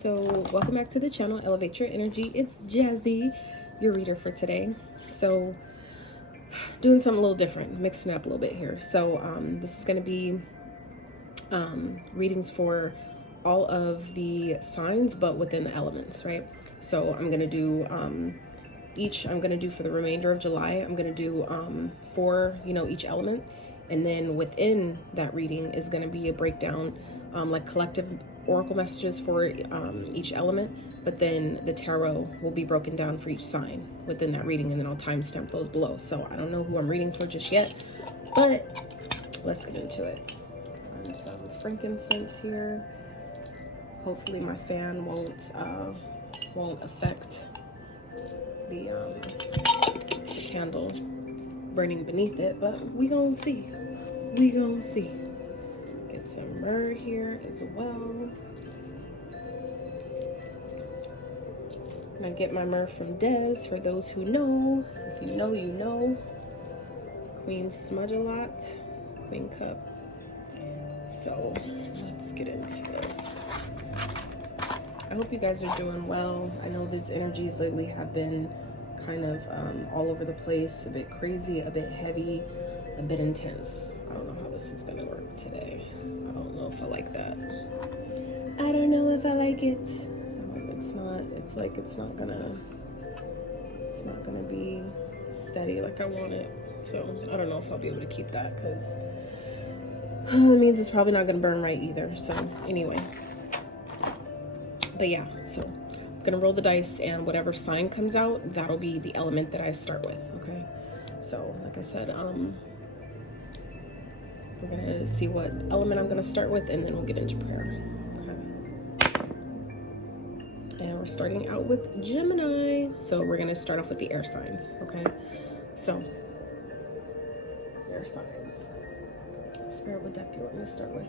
So welcome back to the channel, Elevate Your Energy. It's Jazi, your reader for today. So doing something a little different, mixing it up a little bit here. So this is going to be readings for all of the signs, but within the elements, right? So I'm going to do I'm going to do for the remainder of July. I'm going to do for, each element. And then within that reading is going to be a breakdown, like collective oracle messages for each element. But then the tarot will be broken down for each sign within that reading. And then I'll timestamp those below. So I don't know who I'm reading for just yet, but let's get into it. Some frankincense here. Hopefully my fan won't affect the candle burning beneath it, but we gonna see. Get some myrrh here as well. And I get my myrrh from Des, for those who know. If you know, you know. Queen Smudge a lot, Queen Cup. So let's get into this. I hope you guys are doing well. I know these energies lately have been kind of all over the place, a bit crazy, a bit heavy, a bit intense. I don't know how this is gonna work today. I don't know if I like that. I don't know if I like it. It's not gonna be steady like I want it. So I don't know if I'll be able to keep that, because it means it's probably not gonna burn right either. So anyway, but yeah, so I'm gonna roll the dice, and whatever sign comes out, that'll be the element that I start with. Okay, so like I said, we're gonna see what element I'm gonna start with, and then we'll get into prayer. Okay, and we're starting out with Gemini, so we're gonna start off with the air signs. Okay, so air signs. Spirit, what deck do you want me to start with?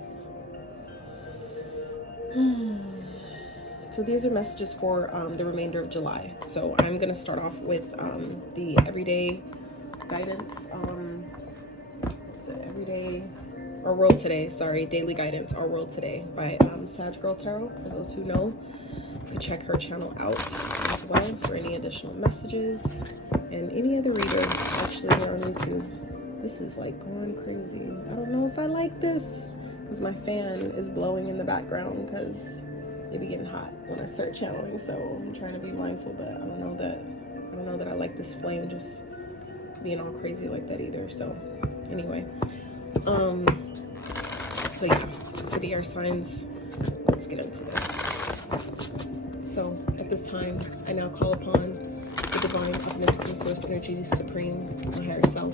So these are messages for the remainder of July. So I'm going to start off with the everyday guidance, our world today, daily guidance, our world today by Sag Girl Tarot. For those who know, you can check her channel out as well for any additional messages, and any other reader actually here on YouTube. This is like going crazy. I don't know if I like this, because my fan is blowing in the background because it be getting hot when I start channeling. So I'm trying to be mindful, but I don't know that I like this flame just being all crazy like that either. So anyway, so yeah, for the air signs, let's get into this. So at this time, I now call upon the divine, omnipotent source energy, supreme, my higher self,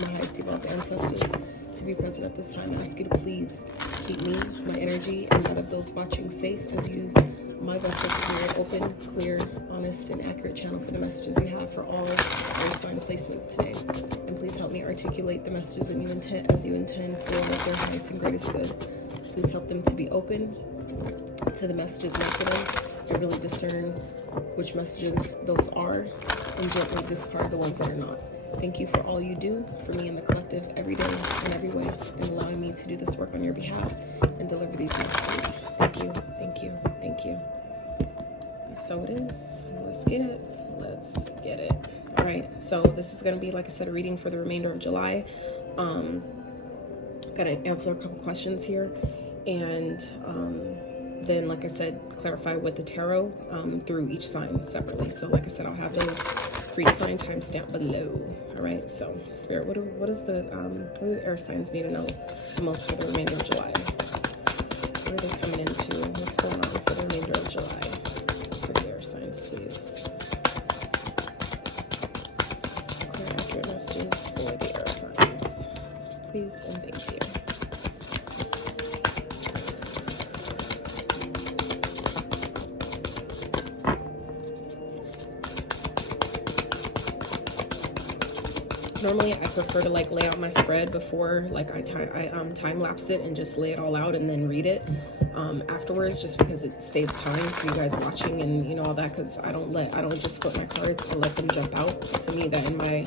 my highest evolved ancestors to be present at this time. I ask you to please keep me, my energy, and that of those watching safe as you use my vessel to be an open, clear, honest, and accurate channel for the messages you have for all your sign placements today. And please help me articulate the messages that you intend for their highest and greatest good. Please help them to be open to the messages meant for them, and really discern which messages those are, and gently discard the ones that are not. Thank you for all you do for me and the collective every day in every way, and allowing me to do this work on your behalf and deliver these messages. Thank you, thank you, thank you. And so it is. Let's get it. Let's get it. All right. So this is going to be, like I said, a reading for the remainder of July. Got to answer a couple questions here, and then, like I said, clarify with the tarot through each sign separately. So like I said, I'll have those for each sign timestamp below. All right, so Spirit, what do the air signs need to know the most for the remainder of July? What are they coming into? What's going on for the remainder of July for the air signs, please? Clear accurate messages for the air signs, please, and thank you. Normally I prefer to like lay out my spread before like I time lapse it and just lay it all out and then read it afterwards, just because it saves time for you guys watching and all that, because I don't just flip my cards, I let them jump out to me. That in the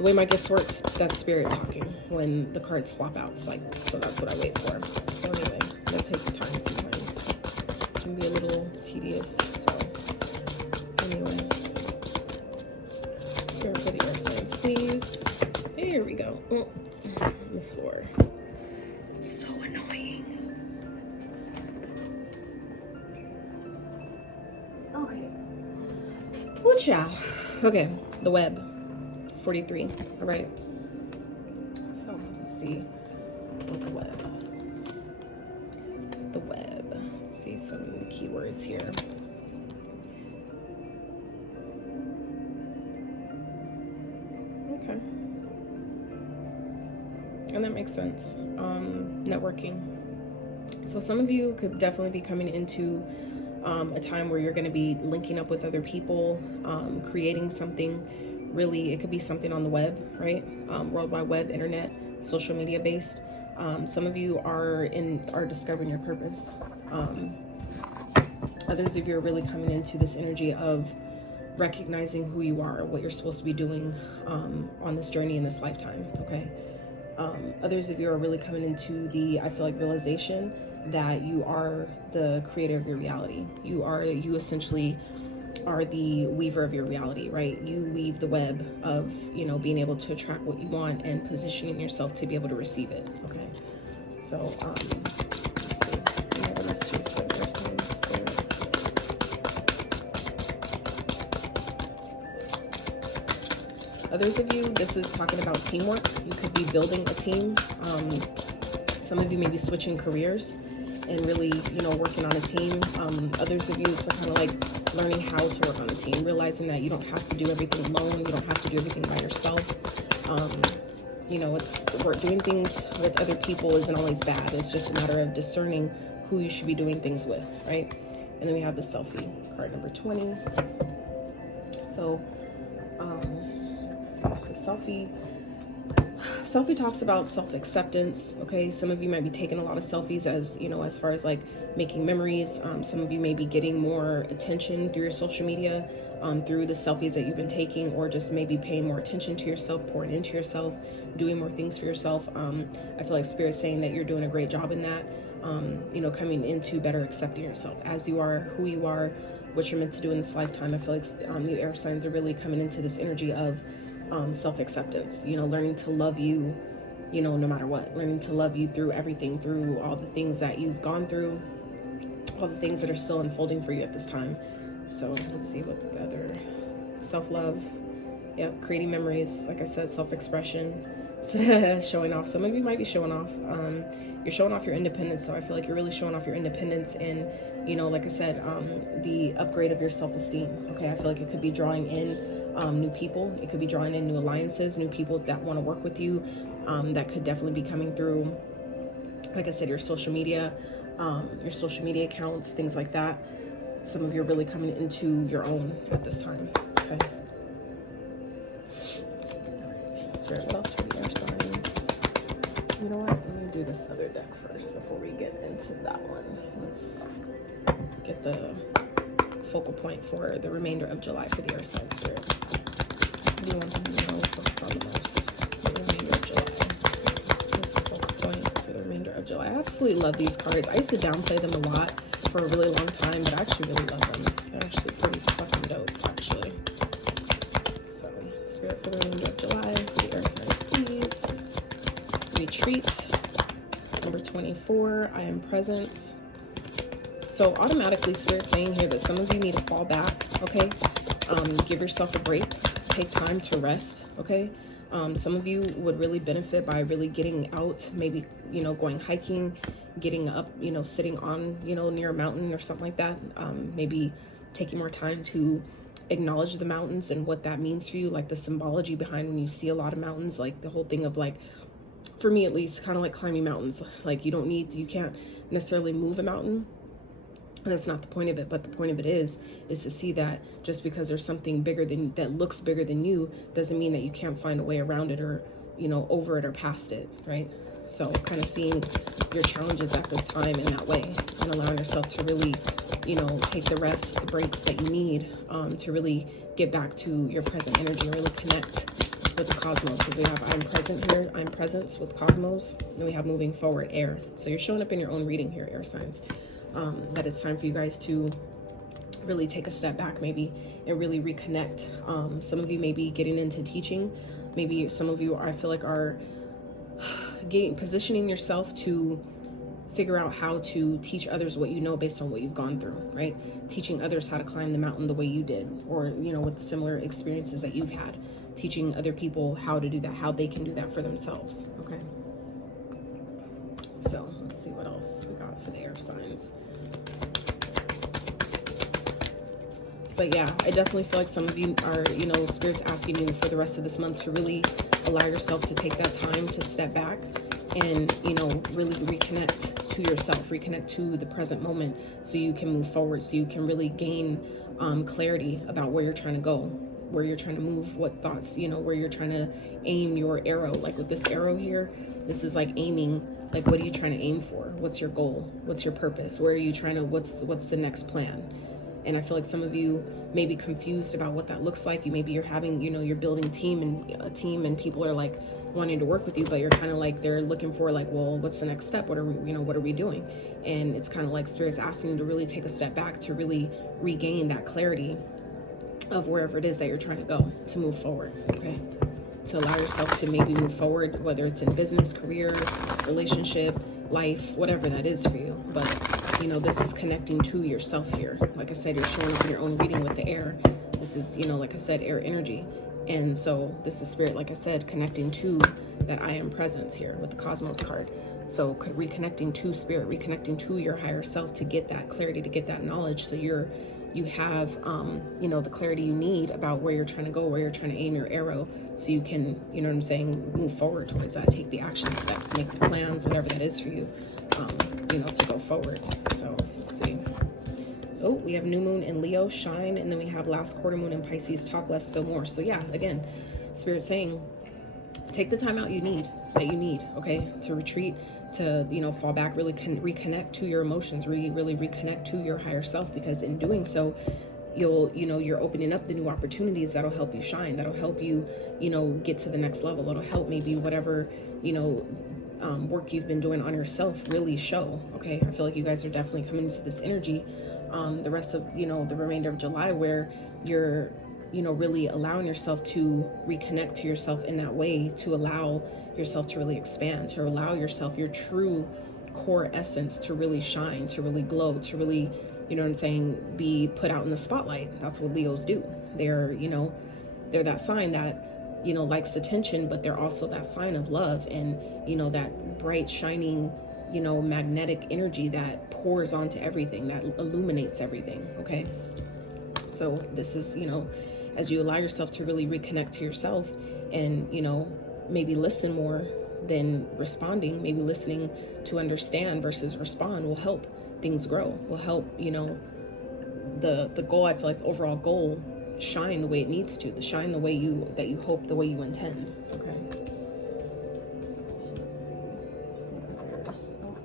way my gifts works, that's spirit talking when the cards flop out. So that's what I wait for. So anyway, that takes time sometimes. It can be a little tedious. So anyway, spirit for the air signs, please. Here we go. Oh, on the floor. So annoying. Okay. Well, ciao. Okay, the web. 43. All right. So let's see what the web. The web. Let's see some of the keywords here. Okay. And that makes sense. Networking. So some of you could definitely be coming into a time where you're going to be linking up with other people, creating something. Really, it could be something on the web, right? World Wide Web, internet, social media based. Some of you are discovering your purpose. Others of you are really coming into this energy of recognizing who you are, what you're supposed to be doing on this journey in this lifetime, okay? Others of you are really coming into the, I feel like, realization that you are the creator of your reality. You essentially are the weaver of your reality, right? You weave the web of, you know, being able to attract what you want and positioning yourself to be able to receive it, okay? So, let's see. We have a message for the signs there. Others of you, this is talking about teamwork. You could be building a team. Some of you may be switching careers and really, you know, working on a team. Others of you, it's kind of like learning how to work on a team, realizing that you don't have to do everything alone. You don't have to do everything by yourself. You know, doing things with other people isn't always bad. It's just a matter of discerning who you should be doing things with, right? And then we have the selfie, card number 20. So, let's see, the selfie talks about self-acceptance, okay? Some of you might be taking a lot of selfies as, you know, as far as like making memories. Some of you may be getting more attention through your social media, through the selfies that you've been taking, or just maybe paying more attention to yourself, pouring into yourself, doing more things for yourself. I feel like Spirit's saying that you're doing a great job in that, you know, coming into better accepting yourself as you are, who you are, what you're meant to do in this lifetime. I feel like the air signs are really coming into this energy of self-acceptance, you know, learning to love you, you know, no matter what, learning to love you through everything, through all the things that you've gone through, all the things that are still unfolding for you at this time. So let's see what the other, self-love, yeah, creating memories, like I said, self-expression, showing off. Some of you might be showing off. You're showing off your independence. So I feel like you're really showing off your independence and, you know, like I said, the upgrade of your self-esteem. Okay, I feel like it could be drawing in new people. It could be drawing in new alliances, new people that want to work with you. That could definitely be coming through, like I said, your social media accounts, things like that. Some of you are really coming into your own at this time. Okay. Spirit, what else for the air signs? You know what? Let me do this other deck first before we get into that one. Let's get the focal point for the remainder of July for the air signs, Spirit. What do you want them to know? Focus on the most for the remainder of July. What's the focal point for the remainder of July? I absolutely love these cards. I used to downplay them a lot for a really long time, but I actually really love them. They're actually pretty fucking dope, actually. So, Spirit for the remainder of July for the air signs, please. Retreat. Number 24, I am presence. So automatically, Spirit's saying here that some of you need to fall back, okay? Give yourself a break. Take time to rest, okay? Some of you would really benefit by really getting out, maybe, you know, going hiking, getting up, you know, sitting on, you know, near a mountain or something like that. Maybe taking more time to acknowledge the mountains and what that means for you, like the symbology behind when you see a lot of mountains, like the whole thing of like, for me at least, kind of like climbing mountains. Like you can't necessarily move a mountain. And that's not the point of it, but the point of it is to see that just because there's something bigger than that looks bigger than you doesn't mean that you can't find a way around it or, you know, over it or past it, right? So kind of seeing your challenges at this time in that way and allowing yourself to really, you know, take the rest, the breaks that you need to really get back to your present energy and really connect with the cosmos, because we have I'm present here, I'm presence with cosmos, and we have moving forward, air. So you're showing up in your own reading here, air signs. That it's time for you guys to really take a step back maybe and really reconnect. Some of you may be getting into teaching. Maybe some of you, I feel like, are positioning yourself to figure out how to teach others what you know based on what you've gone through, right? Teaching others how to climb the mountain the way you did, or, you know, with the similar experiences that you've had. Teaching other people how to do that, how they can do that for themselves, okay? So let's see what else we got for the air signs. But yeah, I definitely feel like some of you are, you know, Spirit's asking you for the rest of this month to really allow yourself to take that time to step back and, you know, really reconnect to yourself, reconnect to the present moment, so you can move forward, so you can really gain clarity about where you're trying to go, where you're trying to move, what thoughts, you know, where you're trying to aim your arrow. Like with this arrow here, this is like aiming, like what are you trying to aim for? What's your goal? What's your purpose? Where are you trying to, what's the next plan? And I feel like some of you may be confused about what that looks like. Maybe you're having, you know, you're building a team and people are like wanting to work with you, but you're kind of like, they're looking for like, well, what's the next step? What are we, you know, what are we doing? And it's kind of like Spirit's asking you to really take a step back to really regain that clarity of wherever it is that you're trying to go to move forward, okay? To allow yourself to maybe move forward, whether it's in business, career, relationship, life, whatever that is for you. But, you know, this is connecting to yourself here. Like I said, you're showing up in your own reading with the air. This is, you know, like I said, air energy. And so this is Spirit, like I said, connecting to that I am presence here with the Cosmos card. So reconnecting to Spirit, reconnecting to your higher self to get that clarity, to get that knowledge. So you have, you know, the clarity you need about where you're trying to go, where you're trying to aim your arrow, so you can, you know what I'm saying, move forward towards that, take the action steps, make the plans, whatever that is for you, you know, to go forward. So let's see. Oh, we have new moon in Leo, shine, and then we have last quarter moon in Pisces, talk less, feel more. So yeah, again, Spirit saying, take the time out you need, okay, to retreat, to, you know, fall back, really reconnect to your emotions, really reconnect to your higher self, because in doing so, you're opening up the new opportunities that'll help you shine, that'll help you, you know, get to the next level. It'll help maybe whatever, you know, work you've been doing on yourself really show, okay? I feel like you guys are definitely coming into this energy the rest of, you know, the remainder of July, where you're, you know, really allowing yourself to reconnect to yourself in that way, to allow yourself to really expand, to allow yourself, your true core essence, to really shine, to really glow, to really, you know what I'm saying, be put out in the spotlight. That's what Leos do. They're, you know, they're that sign that, you know, likes attention, but they're also that sign of love and, you know, that bright, shining, you know, magnetic energy that pours onto everything, that illuminates everything, okay? So this is, you know, as you allow yourself to really reconnect to yourself and, you know, maybe listen more than responding, maybe listening to understand versus respond will help things grow, will help, you know, the goal, I feel like the overall goal, shine the way it needs to, shine the way that you hope, the way you intend, okay? So let's see. Oh,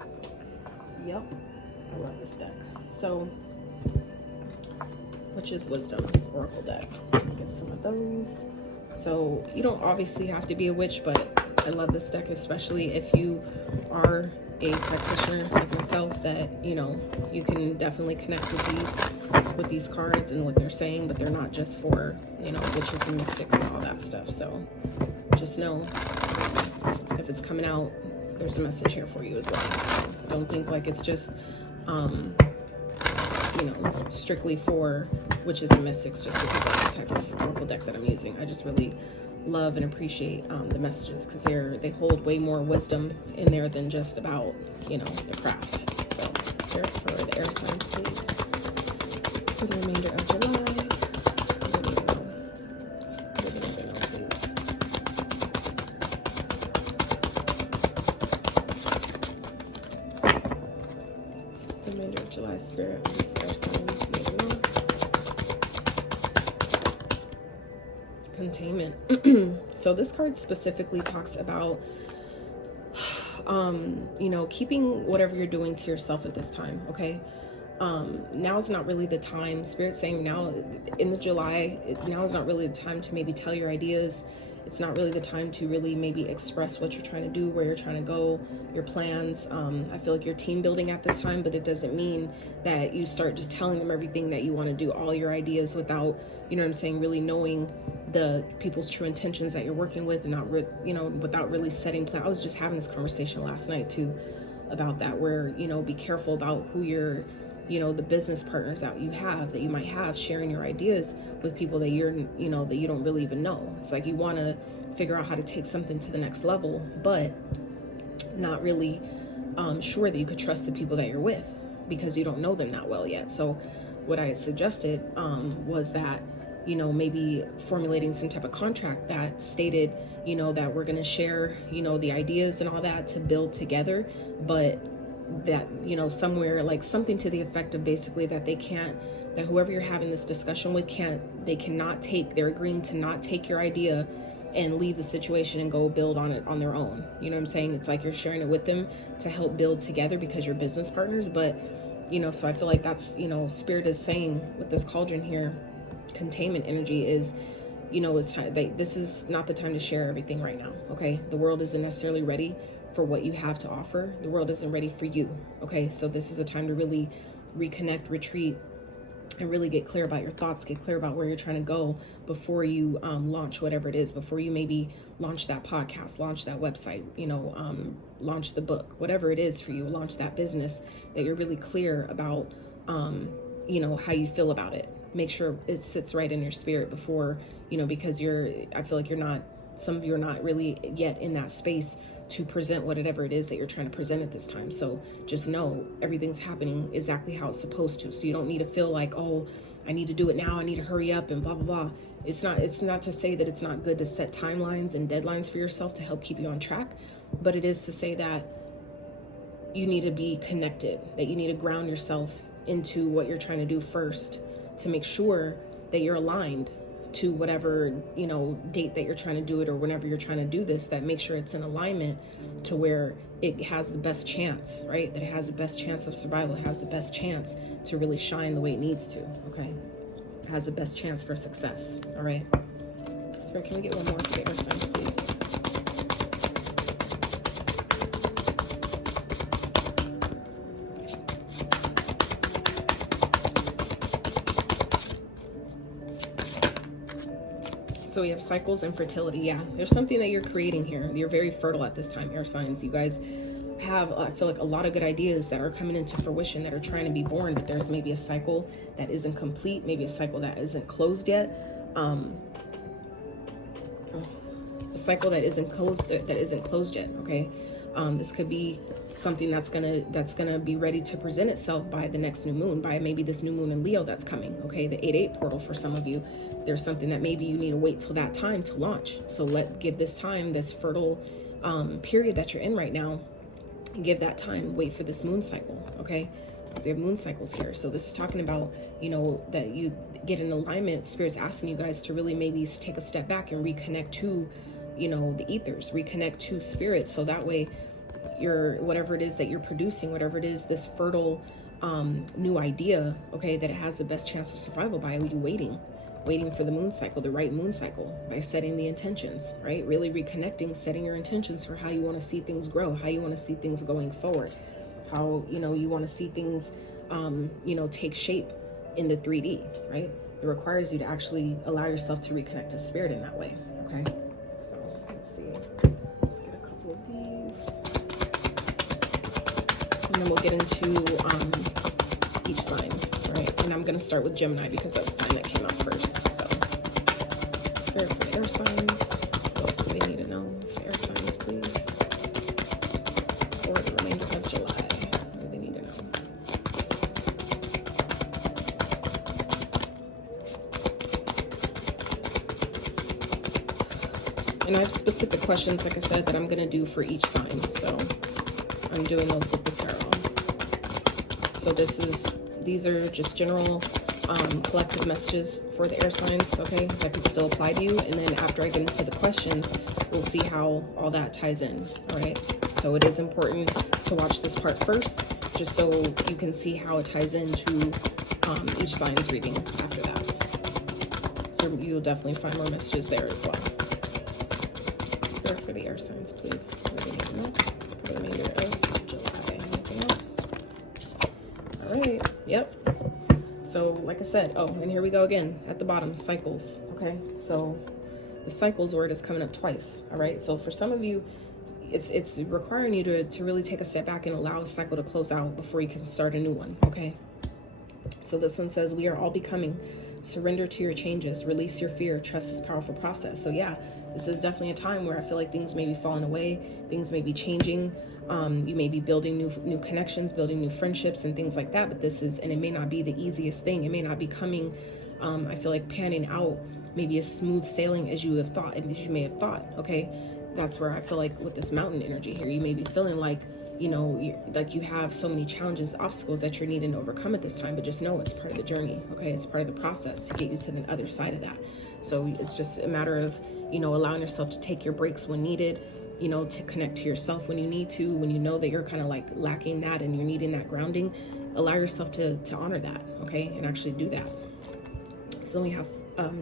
yep, I love this deck. So, which is Wisdom Oracle deck. Get some of those. So you don't obviously have to be a witch, but I love this deck, especially if you are a practitioner like myself, that, you know, you can definitely connect with these cards and what they're saying, but they're not just for, you know, witches and mystics and all that stuff. So just know if it's coming out, there's a message here for you as well. So don't think like it's just you know, strictly for witches and mystics just because that's the type of oracle deck that I'm using. I just really love and appreciate the messages, because they hold way more wisdom in there than just about, you know, the craft. So Spirit for the air signs, please, for the remainder of July. Remainder of July, Spirit, please, air signs, maybe. Containment. So this card specifically talks about you know, keeping whatever you're doing to yourself at this time, okay? now is not really the time. Spirit's saying now in the July, now is not really the time to maybe tell your ideas. It's not really the time to really maybe express what you're trying to do, where you're trying to go, your plans. I feel like you're team building at this time, but it doesn't mean that you start just telling them everything that you want to do, all your ideas, without, you know what I'm saying, really knowing the people's true intentions that you're working with, and not, you know, without really setting plan. I was just having this conversation last night too about that, where, you know, be careful about who you're, you know, the business partners that you might have sharing your ideas with people that you're, you know, that you don't really even know. It's like you want to figure out how to take something to the next level, but not really sure that you could trust the people that you're with because you don't know them that well yet. So what I had suggested was that, you know, maybe formulating some type of contract that stated, you know, that we're going to share, you know, the ideas and all that to build together, but that, you know, somewhere like something to the effect of basically that they can't, that whoever you're having this discussion with they're agreeing to not take your idea and leave the situation and go build on it on their own. You know what I'm saying? It's like you're sharing it with them to help build together because you're business partners. But, you know, so I feel like that's, you know, Spirit is saying with this cauldron here, containment energy is, you know, it's time. This is not the time to share everything right now. Okay. The world isn't necessarily ready for what you have to offer. The world isn't ready for you. Okay. So this is the time to really reconnect, retreat, and really get clear about your thoughts, get clear about where you're trying to go before you launch whatever it is, before you maybe launch that podcast, launch that website, you know, launch the book, whatever it is for you, launch that business, that you're really clear about, you know, how you feel about it. Make sure it sits right in your spirit before, you know, because I feel like some of you are not really yet in that space to present whatever it is that you're trying to present at this time. So just know everything's happening exactly how it's supposed to. So you don't need to feel like, oh, I need to do it now, I need to hurry up and blah, blah, blah. It's not to say that it's not good to set timelines and deadlines for yourself to help keep you on track, but it is to say that you need to be connected, that you need to ground yourself into what you're trying to do first to make sure that you're aligned to whatever, you know, date that you're trying to do it, or whenever you're trying to do this, that make sure it's in alignment to where it has the best chance, right? That it has the best chance of survival, it has the best chance to really shine the way it needs to, okay? It has the best chance for success, all right? Spirit, can we get one more for the air signs, please? So we have cycles and fertility. Yeah, there's something that you're creating here. You're very fertile at this time, air signs. You guys have, I feel like, a lot of good ideas that are coming into fruition, that are trying to be born, but there's maybe a cycle that isn't complete, maybe a cycle that isn't closed yet. A cycle that isn't closed yet, okay? This could be something that's gonna be ready to present itself by the next new moon, by maybe this new moon in Leo that's coming, okay? The 8/8 portal for some of you. There's something that maybe you need to wait till that time to launch. So give this time, this fertile period that you're in right now, give that time, wait for this moon cycle, okay? So you have moon cycles here. So this is talking about, you know, that you get in alignment. Spirit's asking you guys to really maybe take a step back and reconnect to, you know, the ethers, reconnect to spirit. So that way whatever it is that you're producing, whatever it is, this fertile new idea, okay, that it has the best chance of survival by you waiting for the moon cycle, the right moon cycle, by setting the intentions, right? Really reconnecting, setting your intentions for how you want to see things grow, how you want to see things going forward, how, you know, you want to see things, you know, take shape in the 3D, right? It requires you to actually allow yourself to reconnect to spirit in that way, okay? So let's see. Let's get a couple of these. And then we'll get into each sign, right? And I'm going to start with Gemini because that's the sign that came out first. So, Spirit for the air signs. What else do we need to know? Air signs, please. For the remainder of July. What do they need to know? And I have specific questions, like I said, that I'm going to do for each sign. So, I'm doing those with the tarot. So these are just general collective messages for the air signs, okay, that could still apply to you. And then after I get into the questions, we'll see how all that ties in, all right? So it is important to watch this part first just so you can see how it ties into each sign's reading after that. So you'll definitely find more messages there as well. Spirit for the air signs, please. For the remainder of July. Anything else? All right. Yep. So like I said, oh, and here we go again at the bottom, cycles. Okay. So the cycles word is coming up twice. All right. So for some of you, it's requiring you to really take a step back and allow a cycle to close out before you can start a new one. Okay. So this one says, we are all becoming. Surrender to your changes. Release your fear. Trust this powerful process. So yeah, this is definitely a time where I feel like things may be falling away. Things may be changing. You may be building new connections, building new friendships and things like that. But this is, and it may not be the easiest thing. It may not be coming, I feel like, panning out maybe as smooth sailing as you have thought, as you may have thought. Okay. That's where I feel like with this mountain energy here, you may be feeling like, you know, like you have so many challenges, obstacles that you're needing to overcome at this time, but just know it's part of the journey. Okay. It's part of the process to get you to the other side of that. So it's just a matter of, you know, allowing yourself to take your breaks when needed, you know, to connect to yourself when you need to, when you know that you're kind of like lacking that and you're needing that grounding, allow yourself to honor that. Okay. And actually do that. So we have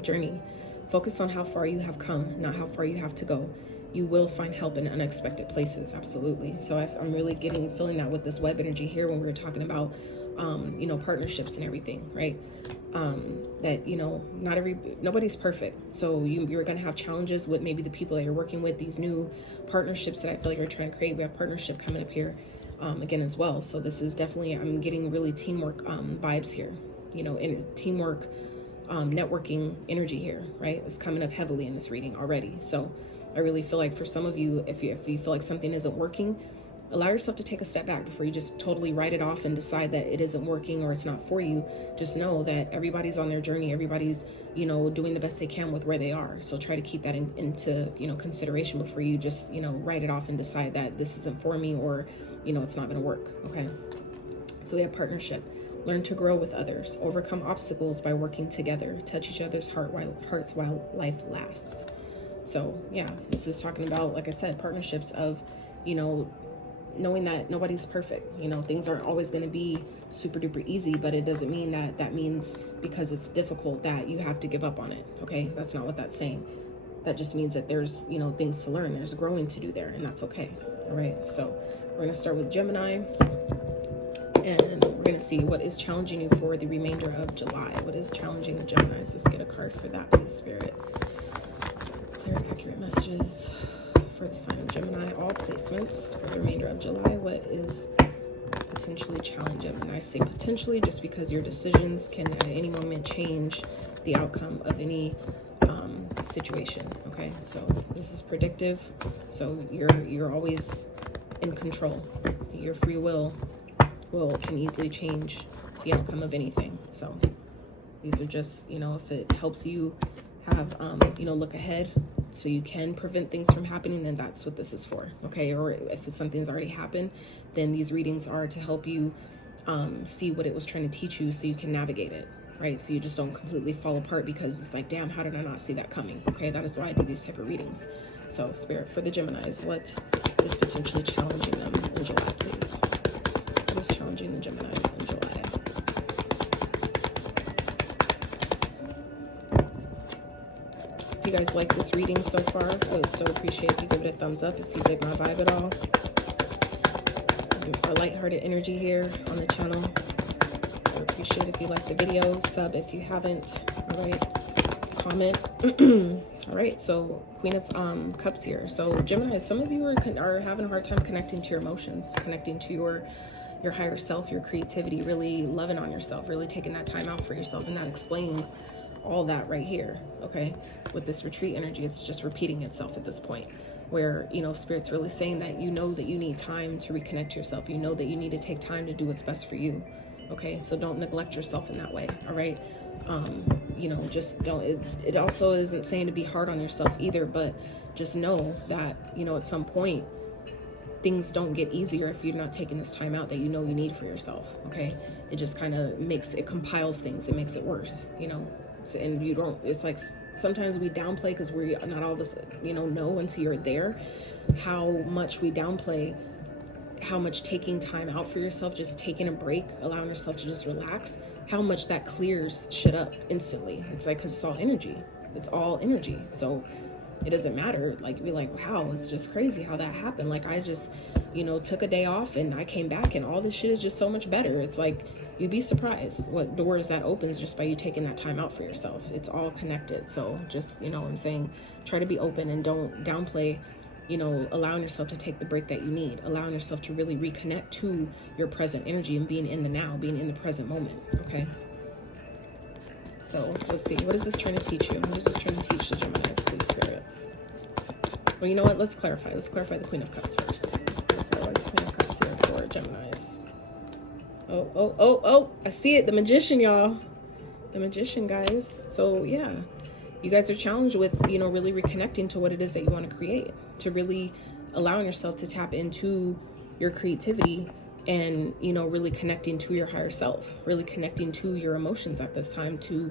journey. Focus on how far you have come, not how far you have to go. You will find help in unexpected places. Absolutely. So I'm really feeling that with this web energy here when we were talking about, you know, partnerships and everything, right? That, you know, nobody's perfect. So you're going to have challenges with maybe the people that you're working with, these new partnerships that I feel like you're trying to create. We have partnership coming up here, again as well. So this is definitely, I'm getting really teamwork, vibes here, you know, teamwork, networking energy here, right? It's coming up heavily in this reading already. So I really feel like for some of you, if you feel like something isn't working, allow yourself to take a step back before you just totally write it off and decide that it isn't working or it's not for you. Just know that everybody's on their journey. Everybody's, you know, doing the best they can with where they are. So try to keep that into, you know, consideration before you just, you know, write it off and decide that this isn't for me or, you know, it's not going to work. Okay. So we have partnership. Learn to grow with others. Overcome obstacles by working together. Touch each other's hearts while life lasts. So yeah, this is talking about, like I said, partnerships of, you know, knowing that nobody's perfect. You know, things aren't always going to be super duper easy, but it doesn't mean that means because it's difficult that you have to give up on it. Okay. That's not what that's saying. That just means that there's, you know, things to learn. There's growing to do there, and that's okay. All right. So we're going to start with Gemini, and we're going to see what is challenging you for the remainder of July. What is challenging the Geminis? Let's get a card for that, please, Spirit. Clear, accurate messages for the sign of Gemini. All placements for the remainder of July. What is potentially challenging? And I say potentially just because your decisions can at any moment change the outcome of any situation. Okay, so this is predictive. So you're always in control. Your free will can easily change the outcome of anything. So these are just, you know, if it helps you have, you know, look ahead so you can prevent things from happening, then that's what this is for. Okay. Or if it's something's already happened, then these readings are to help you see what it was trying to teach you so you can navigate it. Right. So you just don't completely fall apart because it's like, damn, how did I not see that coming? Okay. That is why I do these type of readings. So Spirit for the Geminis, what is potentially challenging them in July, please? What is challenging the Geminis in July? If you guys like this reading so far, I would so appreciate if you give it a thumbs up if you dig my vibe at all. Our lighthearted energy here on the channel. I would appreciate if you like the video, sub if you haven't. All right, comment. All right, so Queen of Cups here. So Gemini, some of you are having a hard time connecting to your emotions, connecting to your higher self, your creativity, really loving on yourself, really taking that time out for yourself, and that explains all that right here. Okay, with this retreat energy, it's just repeating itself at this point, where, you know, Spirit's really saying that you know that you need time to reconnect to yourself. You know that you need to take time to do what's best for you. Okay, so don't neglect yourself in that way. All right, you know, just don't. It also isn't saying to be hard on yourself either, but just know that, you know, at some point things don't get easier if you're not taking this time out that you know you need for yourself. Okay, it just kind of compiles things. It makes it worse, you know. And you don't, it's like sometimes we downplay because we're not all of us, you know until you're there, how much we downplay how much taking time out for yourself, just taking a break, allowing yourself to just relax, how much that clears shit up instantly. It's like, because it's all energy. It's all energy. So it doesn't matter. Like, you'd be like, wow, it's just crazy how that happened. Like, I just, you know, took a day off and I came back and all this shit is just so much better. It's like, you'd be surprised what doors that opens just by you taking that time out for yourself. It's all connected. So just, you know what I'm saying, try to be open and don't downplay, you know, allowing yourself to take the break that you need, allowing yourself to really reconnect to your present energy and being in the now, being in the present moment. Okay. So let's see, what is this trying to teach you? What is this trying to teach the Geminis, please, Spirit? Well, you know what? Let's clarify. Let's clarify the Queen of Cups first. What is the Queen of Cups here for Geminis? Oh, I see it. The Magician, y'all. The Magician, guys. So, yeah. You guys are challenged with, you know, really reconnecting to what it is that you want to create. To really allowing yourself to tap into your creativity and, you know, really connecting to your higher self. Really connecting to your emotions at this time to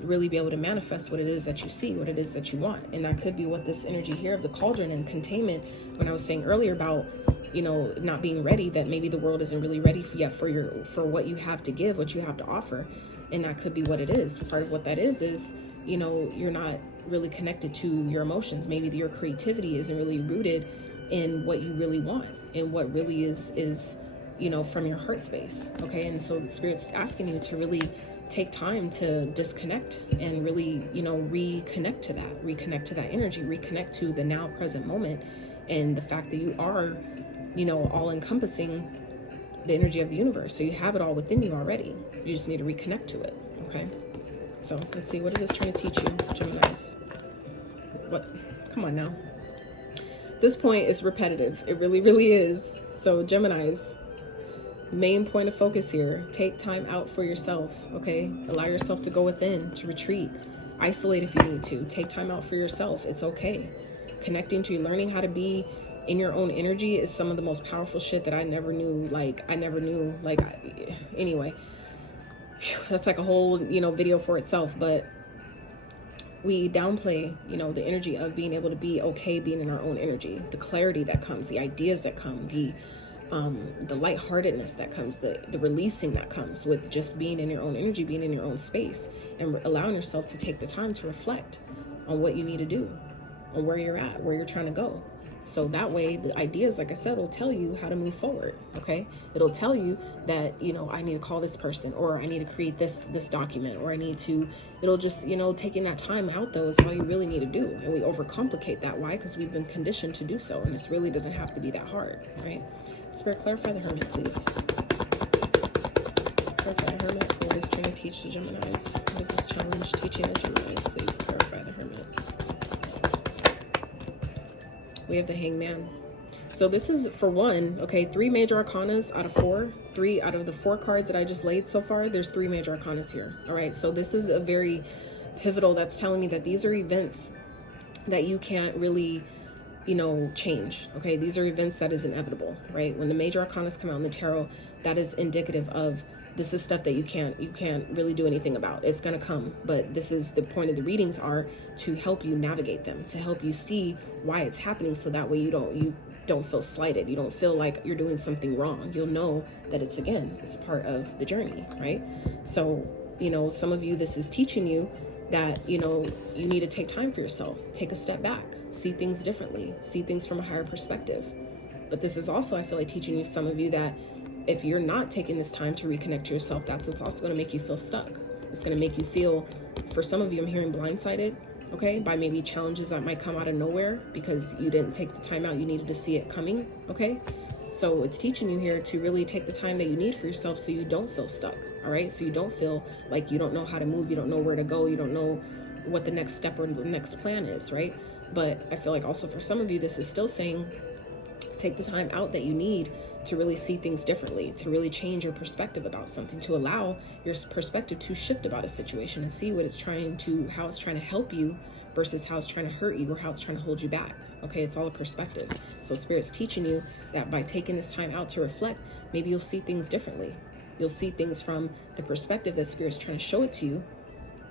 really be able to manifest what it is that you see, what it is that you want. And that could be what this energy here of the cauldron and containment, when I was saying earlier about, you know, not being ready, that maybe the world isn't really ready yet for what you have to give, what you have to offer. And that could be what it is. Part of what that is, you know, you're not really connected to your emotions. Maybe your creativity isn't really rooted in what you really want and what really is, you know, from your heart space. Okay. And so the Spirit's asking you to really take time to disconnect and really, you know, reconnect to that energy, reconnect to the now present moment and the fact that you are, you know, all encompassing the energy of the universe. So you have it all within you already. You just need to reconnect to it. Okay. So let's see, what is this trying to teach you, Geminis? What? Come on now. This point is repetitive. It really, really is. So Geminis, main point of focus here, take time out for yourself. Okay. Allow yourself to go within, to retreat, isolate if you need to. Take time out for yourself. It's okay. Connecting to you, learning how to be in your own energy is some of the most powerful shit that I never knew. Anyway, that's like a whole, you know, video for itself. But we downplay, you know, the energy of being able to be okay being in our own energy, the clarity that comes, the ideas that come, the lightheartedness that comes, the releasing that comes with just being in your own energy, being in your own space, and allowing yourself to take the time to reflect on what you need to do, on where you're at, where you're trying to go. So that way, the ideas, like I said, will tell you how to move forward. Okay. It'll tell you that, you know, I need to call this person, or I need to create this document, or it'll just, you know, taking that time out though is all you really need to do. And we overcomplicate that. Why? Because we've been conditioned to do so. And this really doesn't have to be that hard, right? Spirit, clarify the Hermit, please. Clarify the Hermit. What is trying to teach the Geminis? What is this challenge teaching the Geminis? Please clarify the Hermit. We have the Hangman. So this is, for one, okay, 3 major arcanas out of 4. 3 out of the 4 cards that I just laid so far, there's 3 major arcanas here. All right, so this is a very pivotal, that's telling me that these are events that you can't really, you know, change. Okay, these are events that is inevitable, right? When the major arcanas come out in the tarot, that is indicative of this is stuff that you can't really do anything about. It's gonna come, but this is the point of the readings, are to help you navigate them, to help you see why it's happening, so that way you don't feel slighted. You don't feel like you're doing something wrong. You'll know that it's part of the journey, right? So, you know, some of you, this is teaching you that, you know, you need to take time for yourself, take a step back, see things differently, see things from a higher perspective. But this is also, I feel like, teaching you, some of you, that if you're not taking this time to reconnect to yourself, that's what's also going to make you feel stuck. It's going to make you feel, for some of you, I'm hearing blindsided, okay, by maybe challenges that might come out of nowhere because you didn't take the time out. You needed to see it coming, okay? So it's teaching you here to really take the time that you need for yourself, so you don't feel stuck, all right? So you don't feel like you don't know how to move, you don't know where to go, you don't know what the next step or the next plan is, right? But I feel like also for some of you, this is still saying, take the time out that you need to really see things differently, to really change your perspective about something, to allow your perspective to shift about a situation and see what it's how it's trying to help you versus how it's trying to hurt you or how it's trying to hold you back. Okay, it's all a perspective. So Spirit's teaching you that by taking this time out to reflect, maybe you'll see things differently. You'll see things from the perspective that Spirit's trying to show it to you,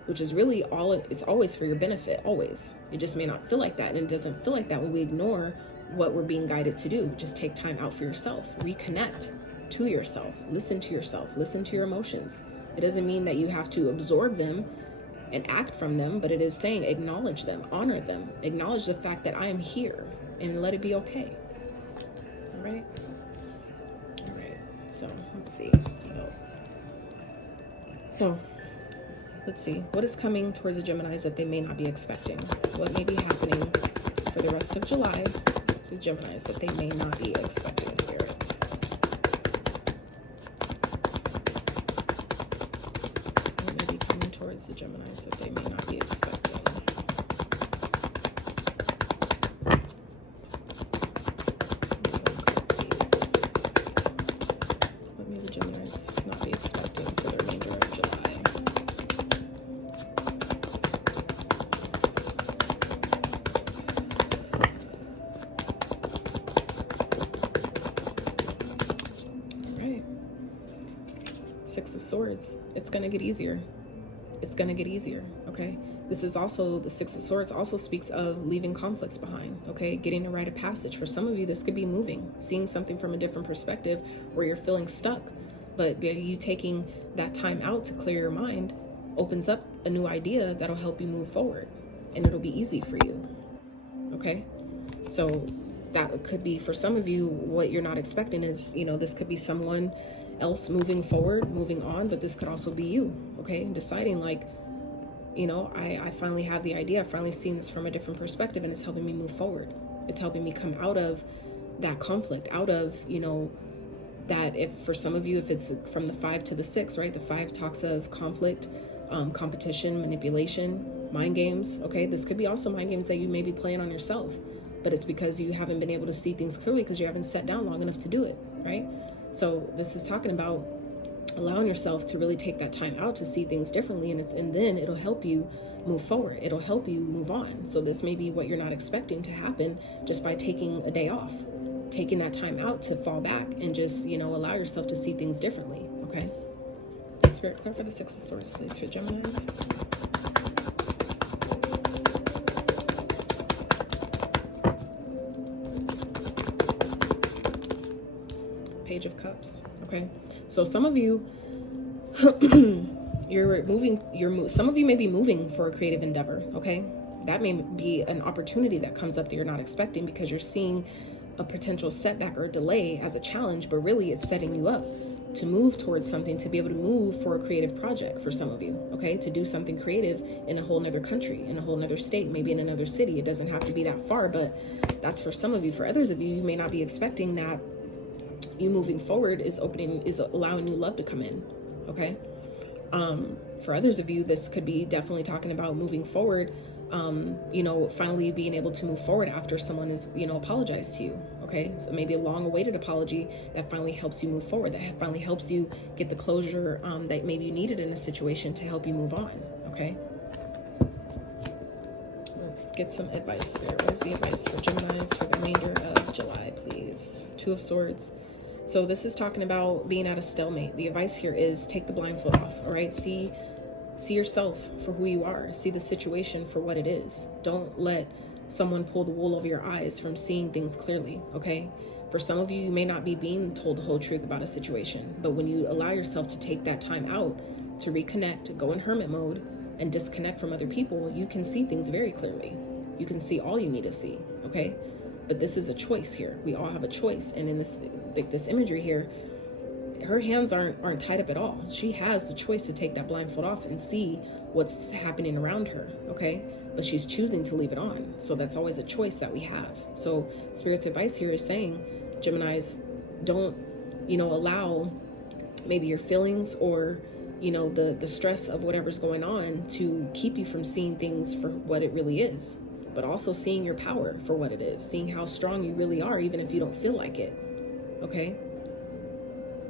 which is really it's always for your benefit, always. It just may not feel like that, and it doesn't feel like that when we ignore what we're being guided to do. Just take time out for yourself, reconnect to yourself, listen to yourself, listen to your emotions. It doesn't mean that you have to absorb them and act from them, but it is saying acknowledge them, honor them, acknowledge the fact that I am here, and let it be okay. All right. So let's see what else. So let's see what is coming towards the Geminis that they may not be expecting. What may be happening for the rest of July for the Geminis that they may not be expecting, Spirit. What may be coming towards the Geminis that they may not be expecting. What may the Geminis not be expecting for the remainder of July? Six of Swords. It's going to get easier. It's going to get easier. Okay. This is also, the Six of Swords also speaks of leaving conflicts behind. Okay. Getting a rite of passage. For some of you, this could be moving, seeing something from a different perspective where you're feeling stuck. But you taking that time out to clear your mind opens up a new idea that'll help you move forward, and it'll be easy for you. Okay. So that could be, for some of you, what you're not expecting is, this could be someone else moving forward, moving on, but this could also be you, okay? Deciding like, I finally have the idea, I've finally seen this from a different perspective, and it's helping me move forward. It's helping me come out of that conflict, out of, that if for some of you, if it's from the 5 to the 6, right? The 5 talks of conflict, competition, manipulation, mind games, okay? This could be also mind games that you may be playing on yourself, but it's because you haven't been able to see things clearly because you haven't sat down long enough to do it, right? So this is talking about allowing yourself to really take that time out to see things differently, and then it'll help you move forward. It'll help you move on. So this may be what you're not expecting to happen just by taking a day off, taking that time out to fall back and just, allow yourself to see things differently, okay? Spirit, clear for the Six of Swords, please, for Geminis. Page of Cups. Okay, so some of you some of you may be moving for a creative endeavor. Okay, that may be an opportunity that comes up that you're not expecting because you're seeing a potential setback or delay as a challenge, but really it's setting you up to move towards something, to be able to move for a creative project for some of you, okay? To do something creative in a whole nother country, in a whole nother state, maybe in another city. It doesn't have to be that far, but that's for some of you. For others of you, you may not be expecting that. You moving forward is allowing new love to come in, okay? For others of you, this could be definitely talking about moving forward, finally being able to move forward after someone is, apologized to you, okay? So maybe a long-awaited apology that finally helps you move forward, that finally helps you get the closure that maybe you needed in a situation to help you move on, okay? Let's get some advice there. What is the advice for Geminis for the remainder of July, please? Two of Swords. So this is talking about being at a stalemate. The advice here is take the blindfold off, all right? See yourself for who you are. See the situation for what it is. Don't let someone pull the wool over your eyes from seeing things clearly, okay? For some of you, you may not be being told the whole truth about a situation, but when you allow yourself to take that time out to reconnect, to go in hermit mode and disconnect from other people, you can see things very clearly. You can see all you need to see, okay? But this is a choice here. We all have a choice. And in this imagery here, her hands aren't tied up at all. She has the choice to take that blindfold off and see what's happening around her, okay? But she's choosing to leave it on. So that's always a choice that we have. So Spirit's advice here is saying, Geminis, don't, allow maybe your feelings or, the stress of whatever's going on to keep you from seeing things for what it really is. But also seeing your power for what it is, seeing how strong you really are, even if you don't feel like it, okay?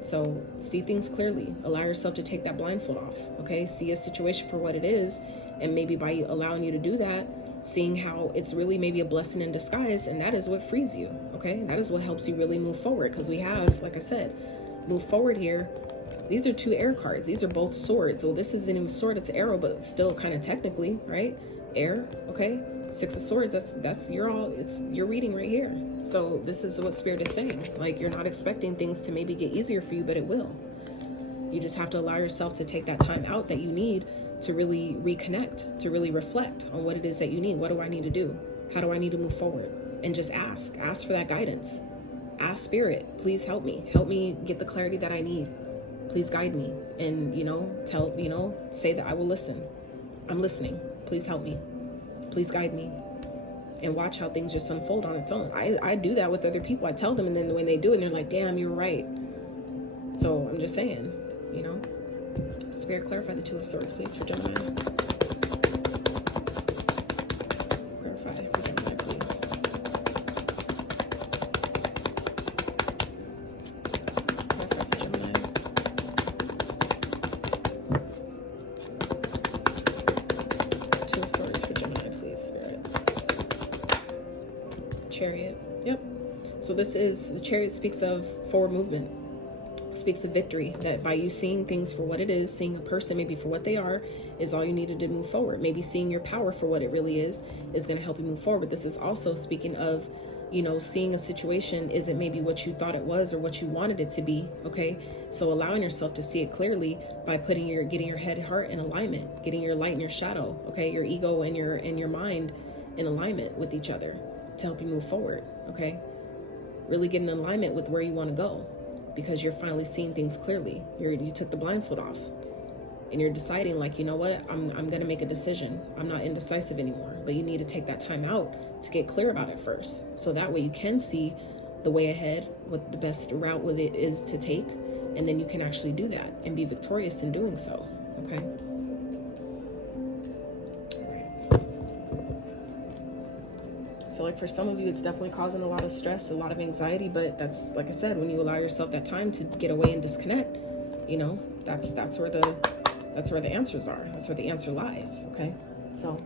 So see things clearly. Allow yourself to take that blindfold off, okay? See a situation for what it is, and maybe by allowing you to do that, seeing how it's really maybe a blessing in disguise, and that is what frees you, okay? That is what helps you really move forward, because we have, like I said, move forward here. These are two air cards. These are both swords. Well, this isn't even a sword, it's an arrow, but still kind of technically, right? Air, okay? Six of Swords, that's you're reading right here. So this is what Spirit is saying. Like, you're not expecting things to maybe get easier for you, but it will. You just have to allow yourself to take that time out that you need to really reconnect, to really reflect on what it is that you need. What do I need to do? How do I need to move forward? And just ask for that guidance. Ask Spirit, please help me get the clarity that I need. Please guide me. And, say that I will listen. I'm listening. Please help me. Please guide me. And watch how things just unfold on its own. I do that with other people. I tell them, and then when they do it, they're like, damn, you're right. So I'm just saying, Spirit, clarify the Two of Swords, please, for Gemini. Clarify for Gemini, please. Clarify for Gemini. Two of Swords for Gemini, please, Spirit. Chariot. Yep. So the Chariot speaks of forward movement. Speaks of victory, that by you seeing things for what it is, seeing a person maybe for what they are, is all you needed to move forward. Maybe seeing your power for what it really is going to help you move forward. But this is also speaking of, seeing a situation isn't maybe what you thought it was or what you wanted it to be. Okay, so allowing yourself to see it clearly by getting your head, heart in alignment, getting your light and your shadow, okay, your ego and your mind in alignment with each other to help you move forward. Okay, really get in alignment with where you want to go. Because you're finally seeing things clearly. You took the blindfold off, and you're deciding, like, you know what, I'm gonna make a decision. I'm not indecisive anymore. But you need to take that time out to get clear about it first, so that way you can see the way ahead, what the best route with it is to take, and then you can actually do that and be victorious in doing so. Okay. I feel like for some of you, it's definitely causing a lot of stress, a lot of anxiety, but that's, like I said, when you allow yourself that time to get away and disconnect, that's where the answers are. That's where the answer lies. Okay. So,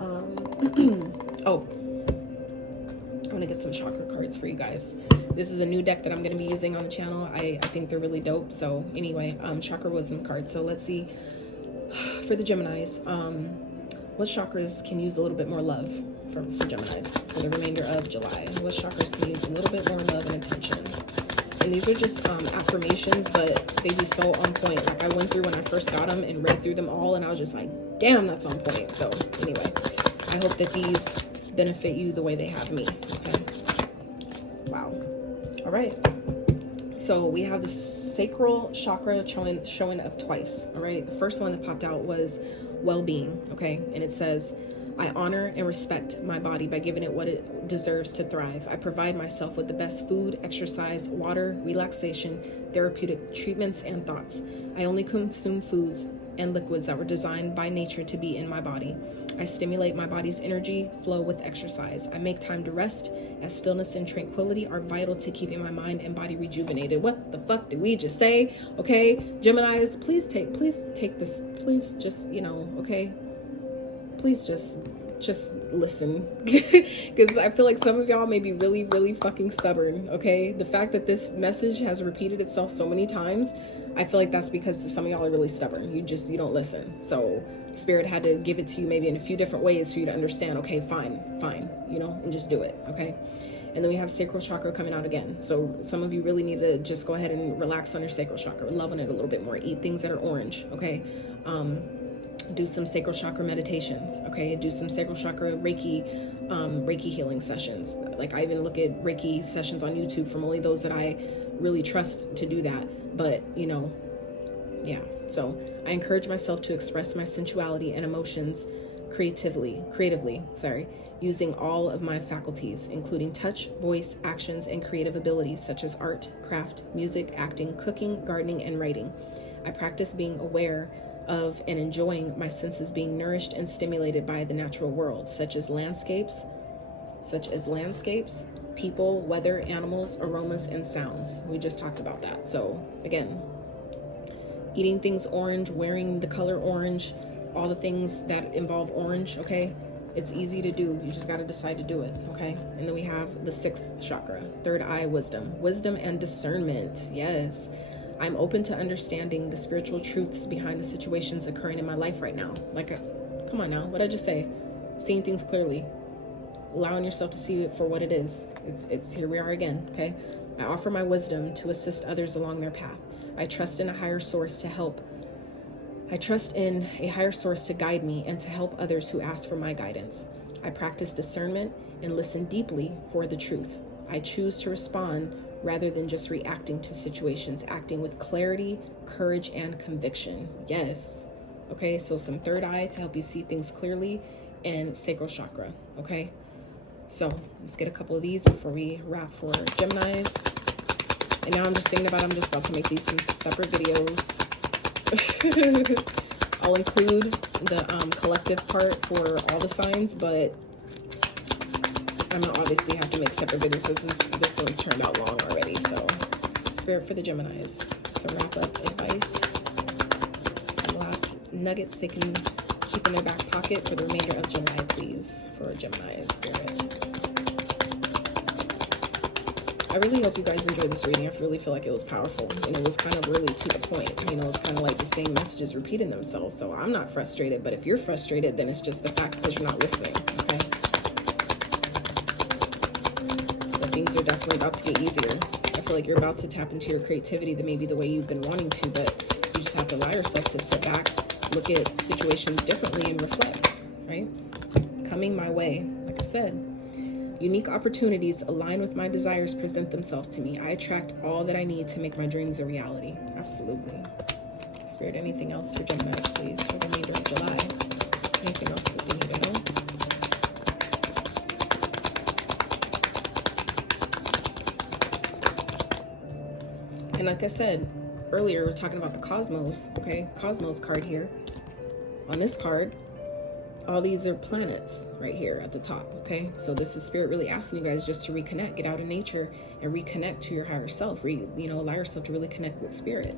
oh, I'm going to get some chakra cards for you guys. This is a new deck that I'm going to be using on the channel. I think they're really dope. So anyway, chakra wisdom cards. So let's see for the Geminis, what chakras can use a little bit more love for Geminis for the remainder of July? What chakras can use a little bit more love and attention? And these are just affirmations, but they be so on point. Like, I went through when I first got them and read through them all, and I was just like, damn, that's on point. So anyway, I hope that these benefit you the way they have me. Okay. Wow. All right. So we have the sacral chakra showing up twice. All right. The first one that popped out was well-being. Okay. And it says, I honor and respect my body by giving it what it deserves to thrive. I provide myself with the best food, exercise, water, relaxation, therapeutic treatments, and thoughts. I only consume foods and liquids that were designed by nature to be in my body. I stimulate my body's energy flow with exercise. I make time to rest, as stillness and tranquility are vital to keeping my mind and body rejuvenated. What the fuck did we just say? Okay, Geminis, please take this. Please just, okay. Please just listen, because I feel like some of y'all may be really, really fucking stubborn. Okay, the fact that this message has repeated itself so many times, I feel like that's because some of y'all are really stubborn. You don't listen. So Spirit had to give it to you maybe in a few different ways for you to understand. Okay, fine, and just do it. Okay. And then we have sacral chakra coming out again. So some of you really need to just go ahead and relax on your sacral chakra, love on it a little bit more. Eat things that are orange. Okay. Do some sacral chakra meditations. Okay. Do some sacral chakra Reiki healing sessions. Like, I even look at Reiki sessions on YouTube from only those that I really trust to do that. But yeah. So I encourage myself to express my sensuality and emotions creatively, using all of my faculties, including touch, voice, actions, and creative abilities such as art, craft, music, acting, cooking, gardening, and writing. I practice being aware of and enjoying my senses being nourished and stimulated by the natural world, such as landscapes, people, weather, animals, aromas, and sounds. We just talked about that. So again, eating things orange, wearing the color orange, all the things that involve orange. Okay. It's easy to do. You just got to decide to do it. Okay. And then we have the sixth chakra, third eye, wisdom and discernment. Yes. I'm open to understanding the spiritual truths behind the situations occurring in my life right now. Like, come on now. What did I just say? seeing things clearly, allowing yourself to see it for what it is. It's here we are again, okay? I offer my wisdom to assist others along their path. I trust in a higher source to help. I trust in a higher source to guide me and to help others who ask for my guidance. I practice discernment and listen deeply for the truth. I choose to respond rather than just reacting to situations, acting with clarity, courage, and conviction. Yes. Okay, so some third eye to help you see things clearly, and sacral chakra, okay? So let's get a couple of these before we wrap for Geminis. And now I'm just thinking about, I'm just about to make these some separate videos. I'll include the collective part for all the signs, but I'm gonna obviously have to make separate videos. This one's turned out long already. So Spirit for the Geminis, some wrap up advice, some last nuggets they can keep in their back pocket for the remainder of July, please, for Gemini Spirit. I really hope you guys enjoyed this reading. I really feel like it was powerful, and it was kind of really to the point. You know, it's kind of like the same messages repeating themselves. So I'm not frustrated, but if you're frustrated, then it's just the fact because you're not listening, okay? But things are definitely about to get easier. I feel like you're about to tap into your creativity that maybe the way you've been wanting to, but you just have to allow yourself to sit back, look at situations differently, and reflect, right? Coming my way, like I said. Unique opportunities aligned with my desires present themselves to me. I attract all that I need to make my dreams a reality. Absolutely. Spirit, anything else for Geminis, please, for the remainder of July? Anything else that we need to know? And like I said earlier, we're talking about the Cosmos, okay? Cosmos card here. On this card, all these are planets right here at the top, okay? So this is Spirit really asking you guys just to reconnect, get out in nature and reconnect to your higher self. Allow yourself to really connect with Spirit.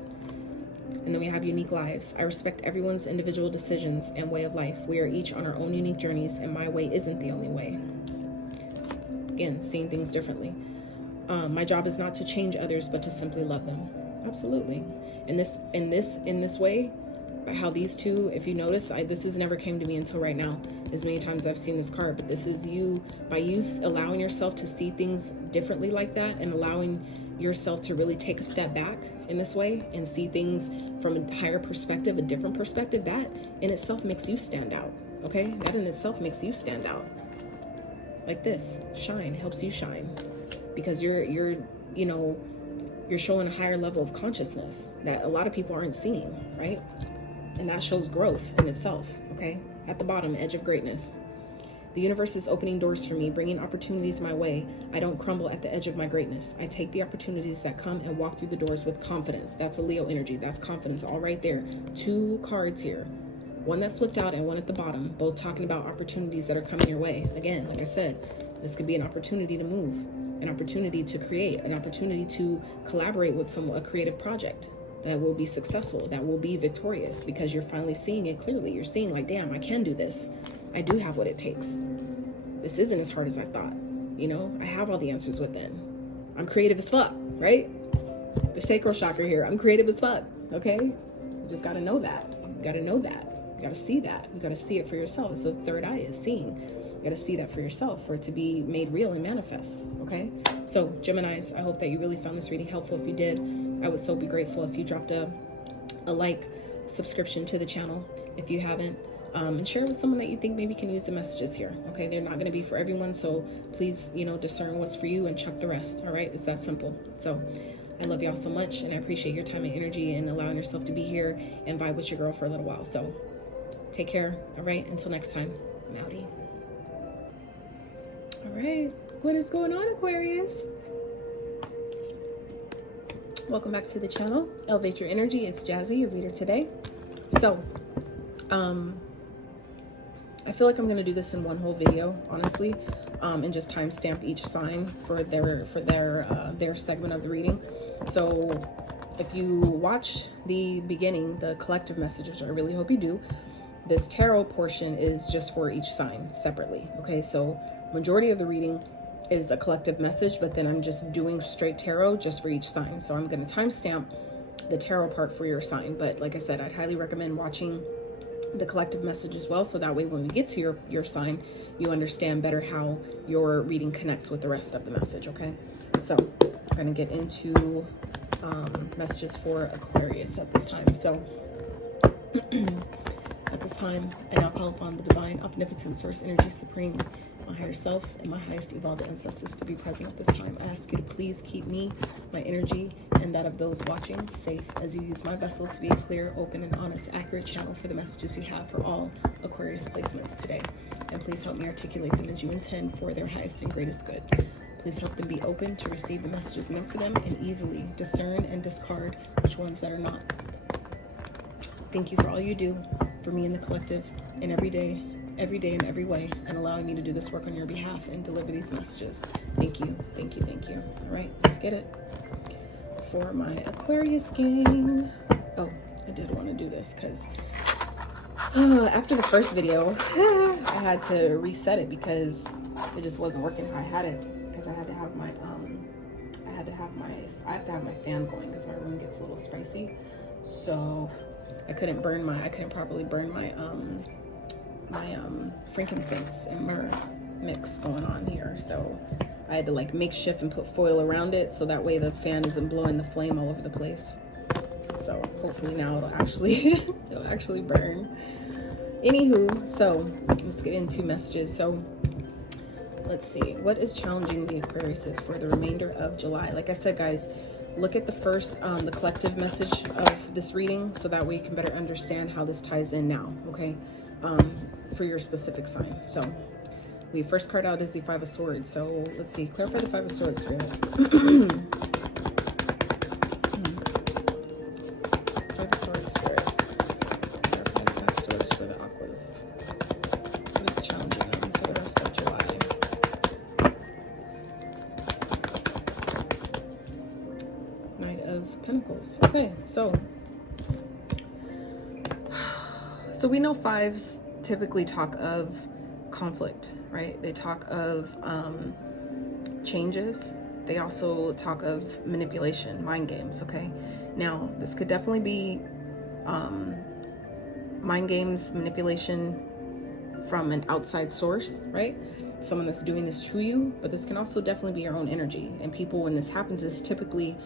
And then we have unique lives. I respect everyone's individual decisions and way of life. We are each on our own unique journeys, and my way isn't the only way. Again, seeing things differently. My job is not to change others, but to simply love them. Absolutely. In this way, how these two, if you notice, this has never came to me until right now, as many times I've seen this card, but this is you, by you allowing yourself to see things differently like that, and allowing yourself to really take a step back in this way and see things from a higher perspective, a different perspective, that in itself makes you stand out, okay? That in itself makes you stand out. Like this, shine, helps you shine, because you're showing a higher level of consciousness that a lot of people aren't seeing, right? And that shows growth in itself, okay? At the bottom, edge of greatness. The universe is opening doors for me, bringing opportunities my way. I don't crumble at the edge of my greatness. I take the opportunities that come and walk through the doors with confidence. That's a Leo energy. That's confidence all right there. Two cards here. One that flipped out and one at the bottom, both talking about opportunities that are coming your way. Again, like I said, this could be an opportunity to move, an opportunity to create, an opportunity to collaborate with a creative project that will be successful, that will be victorious, because you're finally seeing it clearly. You're seeing like, damn, I can do this. I do have what it takes. This isn't as hard as I thought. I have all the answers within. I'm creative as fuck, right? The sacral chakra here, I'm creative as fuck, okay? You just gotta know that. You gotta know that. You gotta see that. You gotta see it for yourself. So third eye is seeing. You gotta see that for yourself for it to be made real and manifest, okay? So Geminis, I hope that you really found this reading helpful. If you did, I would so be grateful if you dropped a like, subscription to the channel if you haven't, and share with someone that you think maybe can use the messages here, okay? They're not going to be for everyone, so please, discern what's for you and chuck the rest, all right? It's that simple. So I love y'all so much, and I appreciate your time and energy and allowing yourself to be here and vibe with your girl for a little while. So take care, all right? Until next time, I'm outie. All right, what is going on, Aquarius? Welcome back to the channel. Elevate Your Energy. It's Jazi, your reader today. So, I feel like I'm going to do this in one whole video, honestly, and just timestamp each sign for their segment of the reading. So, if you watch the beginning, the collective messages, I really hope you do. This tarot portion is just for each sign separately. Okay, so majority of the reading is a collective message, but then I'm just doing straight tarot just for each sign. So I'm going to timestamp the tarot part for your sign. But like I said, I'd highly recommend watching the collective message as well, so that way when we get to your sign, you understand better how your reading connects with the rest of the message. Okay, so I'm going to get into messages for Aquarius at this time. So at this time, I now call upon the divine, omnipotent source energy supreme, my higher self, and my highest evolved ancestors to be present at this time. I ask you to please keep me, my energy, and that of those watching safe as you use my vessel to be a clear, open, and honest, accurate channel for the messages you have for all Aquarius placements today. And please help me articulate them as you intend for their highest and greatest good. Please help them be open to receive the messages meant for them and easily discern and discard which ones that are not. Thank you for all you do for me and the collective and every day in every way, and allowing me to do this work on your behalf and deliver these messages. Thank you, thank you, thank you. All right, let's get it. For my Aquarius gang. Oh, I did want to do this because after the first video, I had to reset it because it just wasn't working how I had it. Because I have to have my fan going because my room gets a little spicy. So I couldn't properly burn my frankincense and myrrh mix going on here, so I had to like makeshift and put foil around it so that way the fan isn't blowing the flame all over the place. So hopefully now it'll actually burn. Anywho, so let's get into messages. So let's see, what is challenging the Aquariuses for the remainder of July? Like I said, guys, look at the first the collective message of this reading so that way you can better understand how this ties in now, okay? For your specific sign. So we first card out is the Five of Swords. So let's see, clarify the Five of Swords, Spirit. Five of Swords, Spirit. Clarify the Five of Swords for the Aquas. What is challenging them for the rest of July? Knight of Pentacles. Okay, so we know fives typically talk of conflict, right? They talk of changes. They also talk of manipulation, mind games, okay? Now, this could definitely be mind games, manipulation from an outside source, right? Someone that's doing this to you, but this can also definitely be your own energy. And people, when this happens, is typically,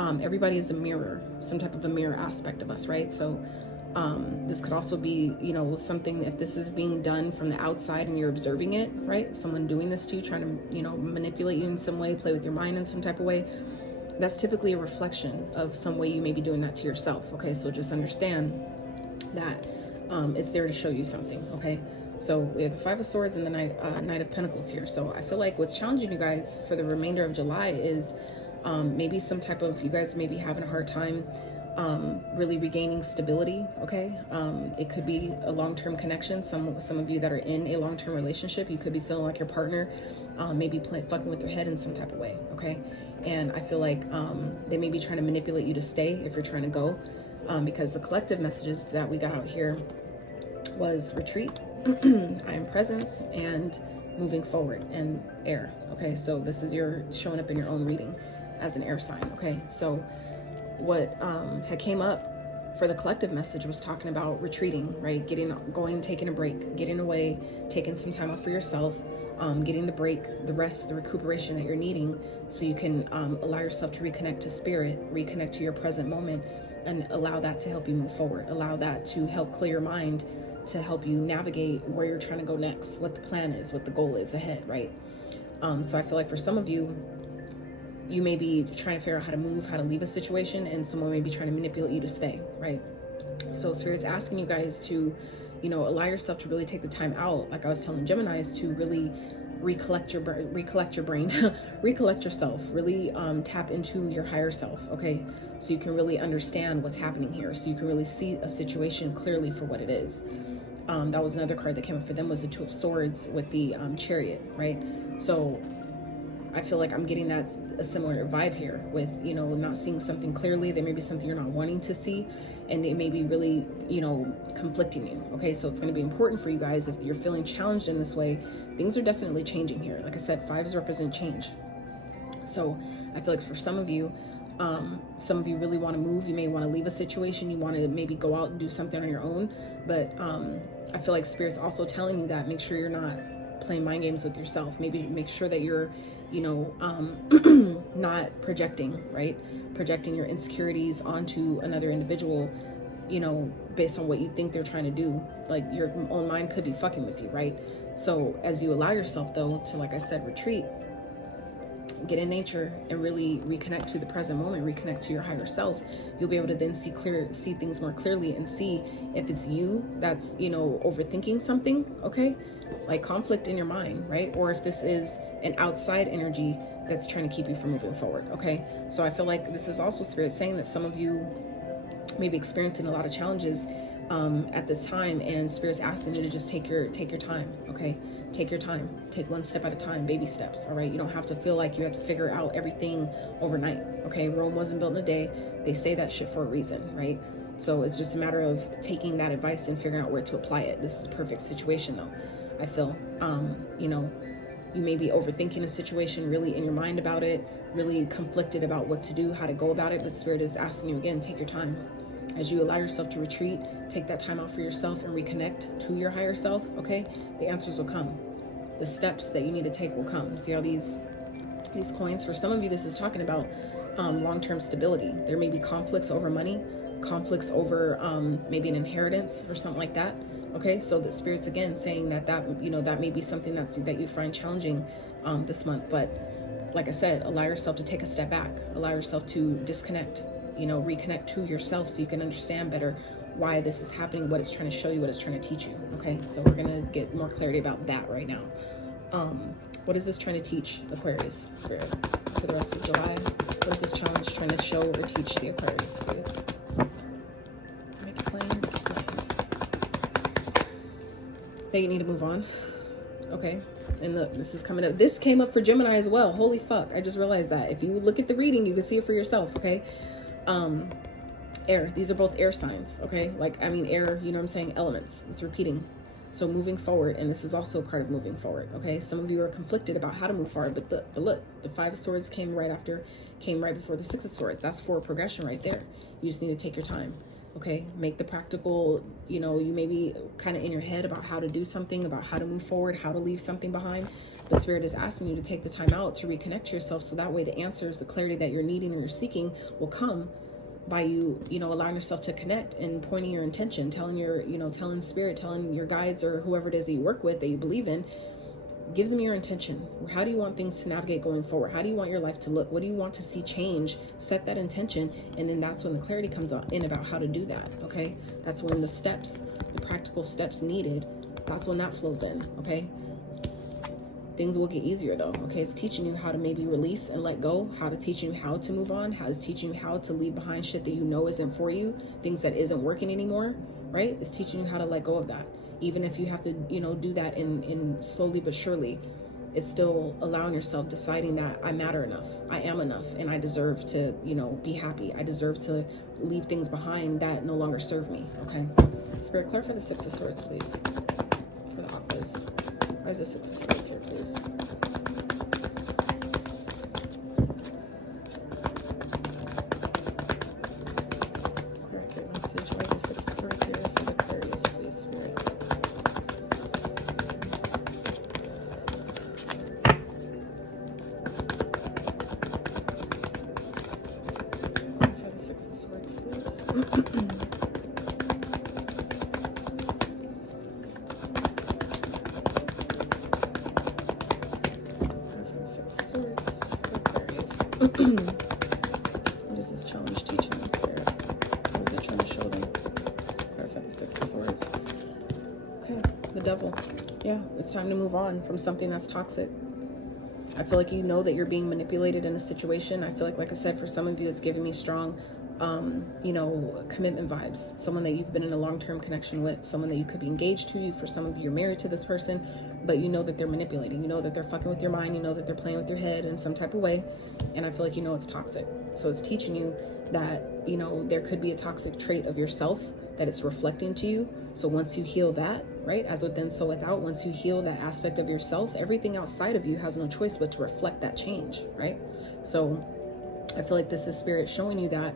everybody is a mirror, some type of a mirror aspect of us, right? So this could also be, you know, something, if this is being done from the outside and you're observing it, right? Someone doing this to you, trying to, you know, manipulate you in some way, play with your mind in some type of way. That's typically a reflection of some way you may be doing that to yourself, okay? So just understand that it's there to show you something, okay? So we have the Five of Swords and the Knight of Pentacles here. So I feel like what's challenging you guys for the remainder of July is maybe some type of, you guys may be having a hard time really regaining stability, okay? It could be a long-term connection. Some of you that are in a long-term relationship, you could be feeling like your partner maybe fucking with their head in some type of way, okay? And I feel like they may be trying to manipulate you to stay if you're trying to go, because the collective messages that we got out here was retreat, I am presence, and moving forward, and air, okay? So this is your showing up in your own reading as an air sign, okay? So what had came up for the collective message was talking about retreating, right? Taking a break, getting away, taking some time off for yourself, getting the break, the rest, the recuperation that you're needing, so you can allow yourself to reconnect to spirit, reconnect to your present moment, and allow that to help you move forward. Allow that to help clear your mind, to help you navigate where you're trying to go next, what the plan is, what the goal is ahead, right? So I feel like for some of you, you may be trying to figure out how to move, how to leave a situation, and someone may be trying to manipulate you to stay, right? So Spirit's asking you guys to, you know, allow yourself to really take the time out, like I was telling Geminis, to really recollect your brain, recollect yourself, really tap into your higher self, okay? So you can really understand what's happening here, so you can really see a situation clearly for what it is. That was another card that came up for them, was the Two of Swords with the Chariot, right? So I feel like I'm getting a similar vibe here with, you know, not seeing something clearly. There may be something you're not wanting to see, and it may be really, you know, conflicting you, okay? So it's going to be important for you guys, if you're feeling challenged in this way, things are definitely changing here. Like I said, fives represent change. So I feel like for some of you, Some of you really want to move. You may want to leave a situation. You want to maybe go out and do something on your own. But I feel like Spirit's also telling you that make sure you're not playing mind games with yourself. Maybe make sure that you're, you know, not projecting, right? Projecting your insecurities onto another individual, you know, based on what you think they're trying to do. Like, your own mind could be fucking with you, right? So as you allow yourself, though, to, like I said, retreat, get in nature and really reconnect to the present moment, reconnect to your higher self, you'll be able to then see things more clearly and see if it's you that's, you know, overthinking something, okay? Like conflict in your mind, right? Or if this is an outside energy that's trying to keep you from moving forward, okay? So I feel like this is also Spirit saying that some of you may be experiencing a lot of challenges at this time, and Spirit's asking you to just take your time, okay? Take your time, take one step at a time, baby steps, all right? You don't have to feel like you have to figure out everything overnight, okay? Rome wasn't built in a day. They say that shit for a reason, right? So it's just a matter of taking that advice and figuring out where to apply it. This is a perfect situation, though. I feel, you know, you may be overthinking a situation, really in your mind about it, really conflicted about what to do, how to go about it, but Spirit is asking you again, take your time. As you allow yourself to retreat, take that time out for yourself and reconnect to your higher self, okay? The answers will come. The steps that you need to take will come. See how these coins, for some of you, this is talking about long-term stability. There may be conflicts over money, conflicts over maybe an inheritance or something like that. Okay, so the Spirit's again saying that you know, that may be something that you find challenging this month. But like I said, allow yourself to take a step back, allow yourself to disconnect, you know, reconnect to yourself so you can understand better why this is happening, what it's trying to show you, what it's trying to teach you. Okay, so we're gonna get more clarity about that right now. What is this trying to teach Aquarius Spirit for the rest of July? What is this challenge trying to show or teach the Aquarius, please? Make it plain, make it plain. That you need to move on. Okay, and look, this is coming up. This came up for Gemini as well. Holy fuck, I just realized that. If you look at the reading, you can see it for yourself, okay? Air, these are both air signs, okay? Like, I mean, air, you know what I'm saying? Elements, it's repeating. So moving forward, and this is also a card of moving forward, okay? Some of you are conflicted about how to move forward, but look, the Five of Swords came right before the Six of Swords. That's forward progression right there. You just need to take your time, okay? Make the practical, you know, you may be kind of in your head about how to do something, about how to move forward, how to leave something behind, but Spirit is asking you to take the time out to reconnect to yourself, so that way the answers, the clarity that you're needing or you're seeking will come by you know, allowing yourself to connect and pointing your intention, telling Spirit, telling your guides or whoever it is that you work with, that you believe in, give them your intention. How do you want things to navigate going forward? How do you want your life to look? What do you want to see change? Set that intention, and then that's when the clarity comes in about how to do that, okay? That's when the steps, the practical steps needed, that's when that flows in, okay? Things will get easier though, okay? It's teaching you how to maybe release and let go, how to teach you how to move on, how it's teaching you how to leave behind shit that you know isn't for you, things that isn't working anymore, right? It's teaching you how to let go of that. Even if you have to, you know, do that in slowly but surely, it's still allowing yourself, deciding that I matter enough, I am enough, and I deserve to, you know, be happy. I deserve to leave things behind that no longer serve me, okay? Spirit, clarify the Six of Swords, please, for the opposites. Why is the Six of Swords here, please? Correct message. Why is the Six of Swords here for the Aquarius, please, Spirit? For the Six of Swords, please. What is this challenge teaching them, Spirit? What is it trying to show them? Perfect, the Six of Swords. Okay, the Devil. Yeah, it's time to move on from something that's toxic. I feel like you know that you're being manipulated in a situation. I feel like I said, for some of you, it's giving me strong, you know, commitment vibes. Someone that you've been in a long-term connection with, someone that you could be engaged to. For some of you, you're married to this person, but you know that they're manipulating. You know that they're fucking with your mind. You know that they're playing with your head in some type of way. And I feel like you know it's toxic. So it's teaching you that, you know, there could be a toxic trait of yourself that it's reflecting to you. So once you heal that, right, as within, so without, once you heal that aspect of yourself, everything outside of you has no choice but to reflect that change, right? So I feel like this is spirit showing you that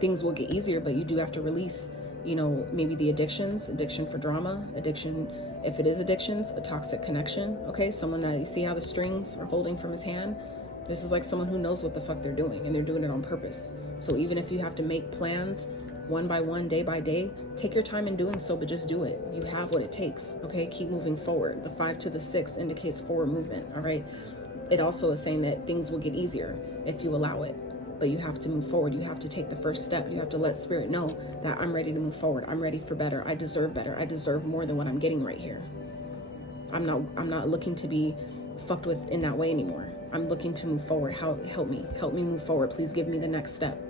things will get easier, but you do have to release, you know, maybe the addiction for drama, addiction, if it is addictions, a toxic connection, okay? Someone that you see how the strings are holding from his hand. This is like someone who knows what the fuck they're doing, and they're doing it on purpose. So even if you have to make plans one by one, day by day, take your time in doing so, but just do it. You have what it takes, okay? Keep moving forward. The 5 to the 6 indicates forward movement, all right? It also is saying that things will get easier if you allow it, but you have to move forward. You have to take the first step. You have to let spirit know that I'm ready to move forward. I'm ready for better. I deserve better. I deserve more than what I'm getting right here. I'm not looking to be fucked with in that way anymore. I'm looking to move forward. Help me move forward. Please give me the next step.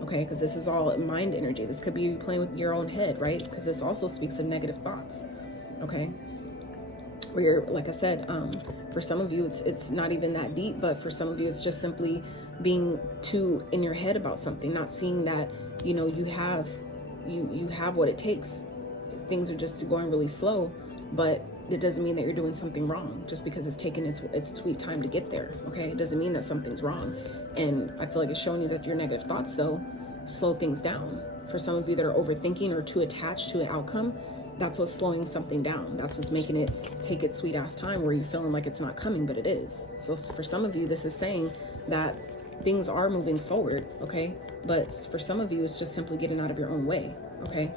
Okay, because this is all mind energy. This could be playing with your own head, right? Because this also speaks of negative thoughts. Okay, where you're, like I said, for some of you it's not even that deep, but for some of you it's just simply being too in your head about something, not seeing that, you know, you have what it takes. Things are just going really slow, but it doesn't mean that you're doing something wrong just because it's taken its sweet time to get there. Okay, it doesn't mean that something's wrong. And I feel like it's showing you that your negative thoughts though slow things down. For some of you that are overthinking or too attached to an outcome, that's what's slowing something down. That's what's making it take its sweet ass time, where you're feeling like it's not coming, but it is. So for some of you, this is saying that things are moving forward, okay? But for some of you, it's just simply getting out of your own way, okay?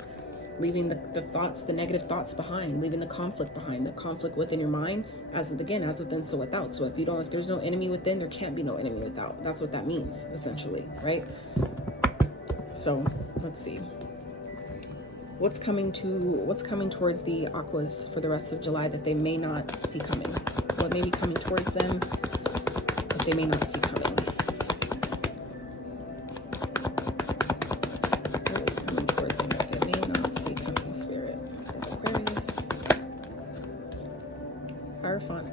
Leaving the thoughts, the negative thoughts behind, leaving the conflict behind, the conflict within your mind, as within, so without. So if there's no enemy within, there can't be no enemy without. That's what that means, essentially, right? So let's see. What's coming towards the Aquas for the rest of July that they may not see coming? What may be coming towards them that they may not see coming? What is coming towards them that they may not see coming, Spirit? Aquarius. Hierophant.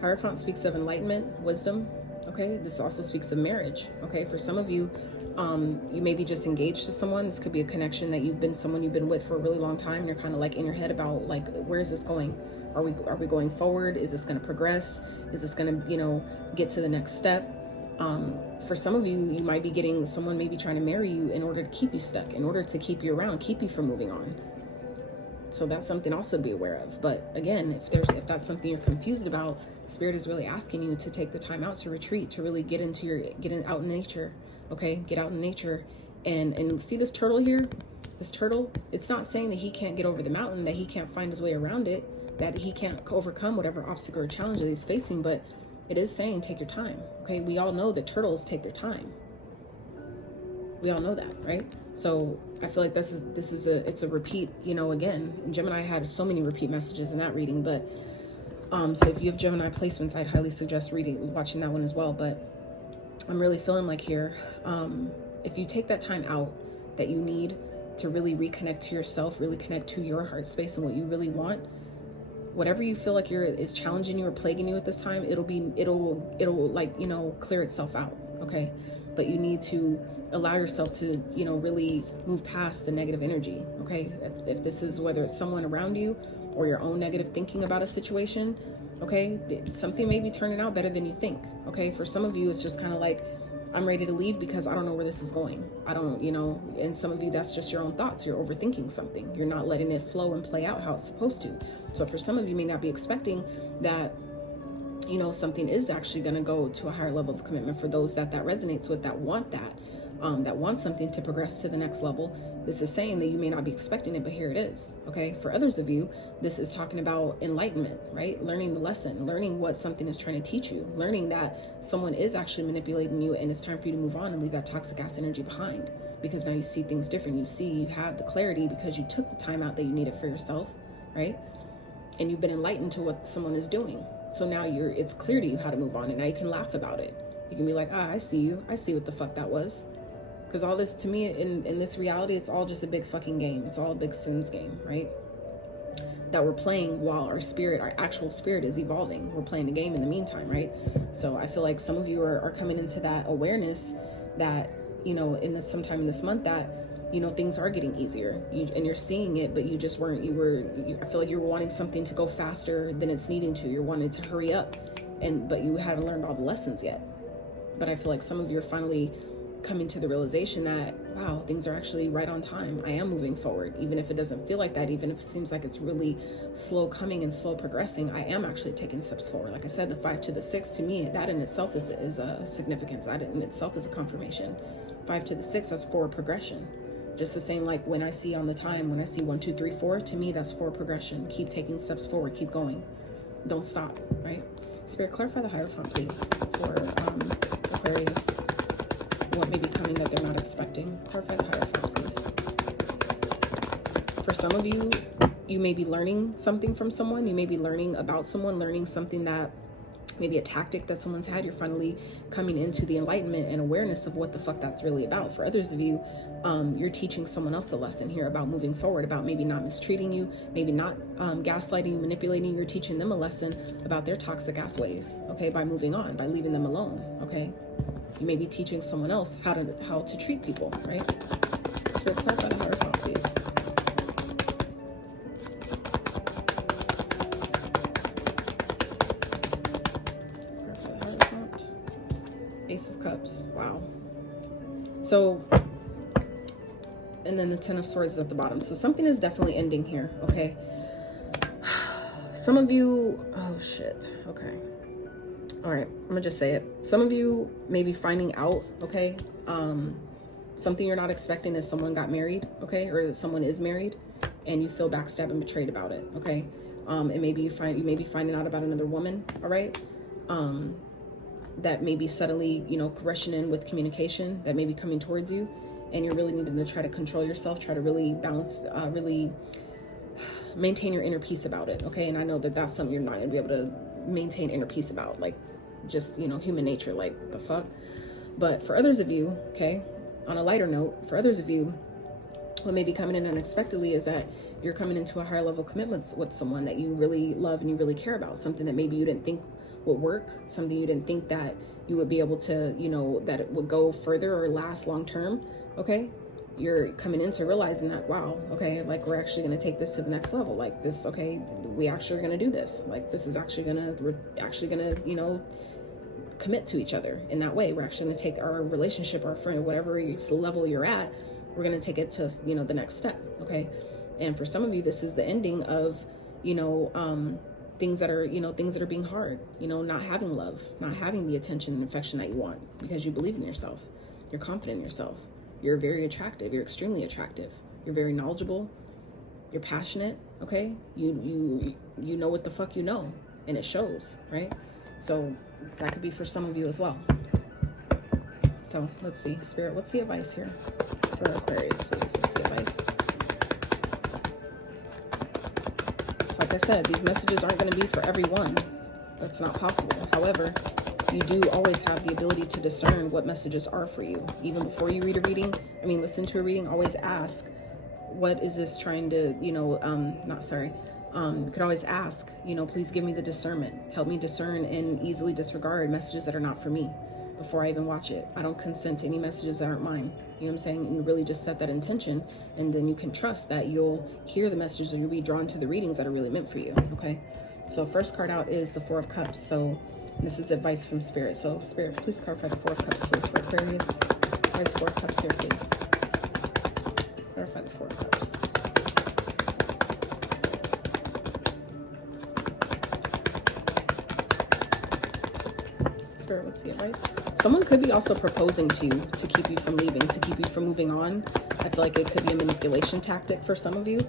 Hierophant speaks of enlightenment, wisdom. Okay, this also speaks of marriage. Okay, for some of you, you may be just engaged to someone. This could be a connection that someone you've been with for a really long time, and you're kind of like in your head about like, where is this going? Are we going forward? Is this going to progress? Is this going to, you know, get to the next step? For some of you, you might be getting, someone may be trying to marry you in order to keep you stuck, in order to keep you around, keep you from moving on. So that's something also to be aware of. But again, if that's something you're confused about, Spirit is really asking you to take the time out to retreat, to really get out in nature. Okay, get out in nature and see this turtle here. This turtle, it's not saying that he can't get over the mountain, that he can't find his way around it, that he can't overcome whatever obstacle or challenge that he's facing, but it is saying take your time. Okay, we all know that turtles take their time. We all know that, right? So I feel like it's a repeat, you know, again. Gemini had so many repeat messages in that reading, but so if you have Gemini placements, I'd highly suggest watching that one as well. But I'm really feeling like here, if you take that time out that you need to really reconnect to yourself, really connect to your heart space and what you really want, whatever you feel like is challenging you or plaguing you at this time, it'll like, you know, clear itself out. Okay, but you need to allow yourself to, you know, really move past the negative energy. Okay, if this is, whether it's someone around you or your own negative thinking about a situation, okay, something may be turning out better than you think. Okay, for some of you, it's just kind of like, I'm ready to leave because I don't know where this is going. I don't, you know, and some of you, that's just your own thoughts. You're overthinking something. You're not letting it flow and play out how it's supposed to. So for some of you, may not be expecting that, you know, something is actually going to go to a higher level of commitment. For those that resonates with, that want that, that want something to progress to the next level, this is saying that you may not be expecting it, but here it is. Okay, for others of you, this is talking about enlightenment, right? Learning the lesson, learning what something is trying to teach you, learning that someone is actually manipulating you, and it's time for you to move on and leave that toxic ass energy behind, because now you see things different. You have the clarity because you took the time out that you needed for yourself, right? And you've been enlightened to what someone is doing. So now it's clear to you how to move on, and now you can laugh about it. You can be like, I see you. I see what the fuck that was. Because all this, to me, in this reality, it's all just a big fucking game. It's all a big Sims game, right? That we're playing while our actual spirit is evolving. We're playing a game in the meantime, right? So I feel like some of you are coming into that awareness that, you know, sometime in this month that, you know, things are getting easier. And you're seeing it, but you just weren't. I feel like you were wanting something to go faster than it's needing to. You're wanting to hurry up, but you haven't learned all the lessons yet. But I feel like some of you are finally coming to the realization that, wow, things are actually right on time. I am moving forward, even if it doesn't feel like that, even if it seems like it's really slow coming and slow progressing. I am actually taking steps forward. Like I said, the 5 to the 6, to me, that in itself is a significance. That in itself is a confirmation. 5 to the 6, that's forward progression. Just the same, like when I see on the time, when I see 1, 2, 3, 4, to me, that's forward progression. Keep taking steps forward, keep going. Don't stop, right? Spirit, clarify the Hierophant, please, for Aquarius. What may be coming that they're not expecting. Clarify the Hierophant, please. For some of you, you may be learning something from someone. You may be learning about someone, learning something that maybe a tactic that someone's had. You're finally coming into the enlightenment and awareness of what the fuck that's really about. For others of you, you're teaching someone else a lesson here about moving forward, about maybe not mistreating you, maybe not gaslighting you, manipulating you. You're teaching them a lesson about their toxic ass ways, okay, by moving on, by leaving them alone, okay? You may be teaching someone else how to treat people, right? Spirit, clarify the Hierophant, please. Clarify the Hierophant. Ace of Cups. Wow. So, and then the 10 of Swords is at the bottom. So something is definitely ending here, okay? Some of you, oh shit, okay. All right, I'm gonna just say it. Some of you may be finding out, okay, something you're not expecting is someone got married, okay, or that someone is married, and you feel backstabbed and betrayed about it, okay. And maybe you may be finding out about another woman, all right, that may be suddenly, you know, rushing in with communication that may be coming towards you, and you're really needing to try to control yourself, try to really balance, really maintain your inner peace about it, okay. And I know that that's something you're not gonna be able to maintain inner peace about, like just, you know, human nature, like the fuck. But for others of you, okay, on a lighter note, for others of you, what may be coming in unexpectedly is that you're coming into a higher level commitment with someone that you really love and you really care about, something that maybe you didn't think would work, something you didn't think that you would be able to, you know, that it would go further or last long term, okay. You're coming into realizing that, wow, okay, like we're actually going to take this to the next level, like this, okay, we actually are going to do this, like this is actually we're actually going to, you know, commit to each other in that way. We're actually going to take our relationship, our friend, whatever level you're at, we're going to take it to, you know, the next step, okay. And for some of you, this is the ending of, you know, things that are, you know, things that are being hard, you know, not having love, not having the attention and affection that you want, because you believe in yourself, you're confident in yourself. You're very attractive. You're extremely attractive. You're very knowledgeable. You're passionate. Okay. You know what the fuck you know, and it shows, right? So that could be for some of you as well. So let's see, Spirit, what's the advice here for Aquarius, please? What's the advice? So like I said, these messages aren't going to be for everyone. That's not possible. However, you do always have the ability to discern what messages are for you. Even before you read a reading, listen to a reading, always ask, what is this trying to, you could always ask, please give me the discernment. Help me discern and easily disregard messages that are not for me before I even watch it. I don't consent to any messages that aren't mine. You know what I'm saying? And really just set that intention, and then you can trust that you'll hear the messages, or you'll be drawn to the readings that are really meant for you, okay? So first card out is the 4 of Cups. So this is advice from Spirit. So Spirit, please clarify the 4 of Cups, please, for Aquarius. Why is 4 of Cups here, please? Clarify the 4 of Cups. Spirit, what's the advice? Someone could be also proposing to you to keep you from leaving, to keep you from moving on. I feel like it could be a manipulation tactic for some of you.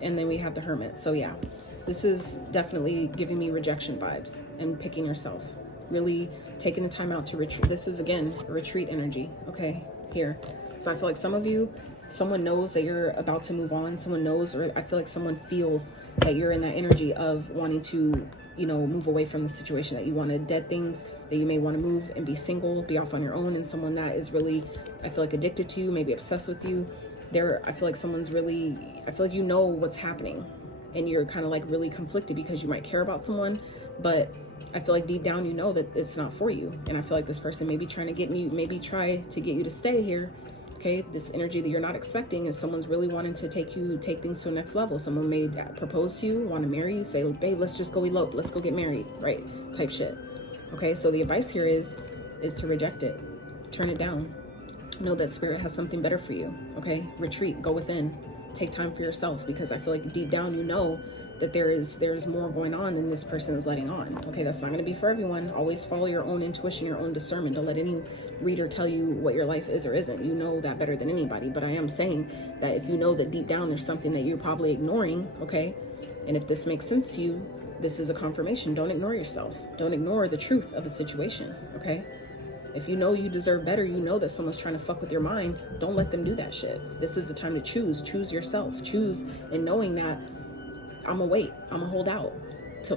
And then we have the Hermit. So yeah, this is definitely giving me rejection vibes and picking yourself. Really taking the time out to retreat. This is, again, a retreat energy, okay, here. So I feel like some of you, someone knows that you're about to move on. Someone knows, or I feel like someone feels that you're in that energy of wanting to, move away from the situation, that you want to dead things, that you may want to move and be single, be off on your own. And someone that is really, I feel like, addicted to you, maybe obsessed with you. I feel like someone's really, I feel like you know what's happening, and you're kind of like really conflicted because you might care about someone, but I feel like deep down you know that it's not for you. And I feel like this person may be trying to get you, maybe try to get you to stay here. Okay, this energy that you're not expecting is someone's really wanting to take things to the next level. Someone may propose to you, want to marry you, say, babe, let's just go elope, let's go get married, right? Type shit. Okay, so the advice here is is to reject it. Turn it down. Know that Spirit has something better for you, okay? Retreat, go within, take time for yourself, because I feel like deep down you know that there's more going on than this person is letting on, okay? That's not going to be for everyone. Always follow your own intuition, your own discernment. Don't let any reader tell you what your life is or isn't. You know that better than anybody, but I am saying that if you know that deep down there's something that you're probably ignoring, okay? And if this makes sense to you, this is a confirmation. Don't ignore yourself. Don't ignore the truth of a situation, okay? If you know you deserve better, you know that someone's trying to fuck with your mind, don't let them do that shit. This is the time to choose yourself. Choose in knowing that I'm gonna wait, I'm gonna hold out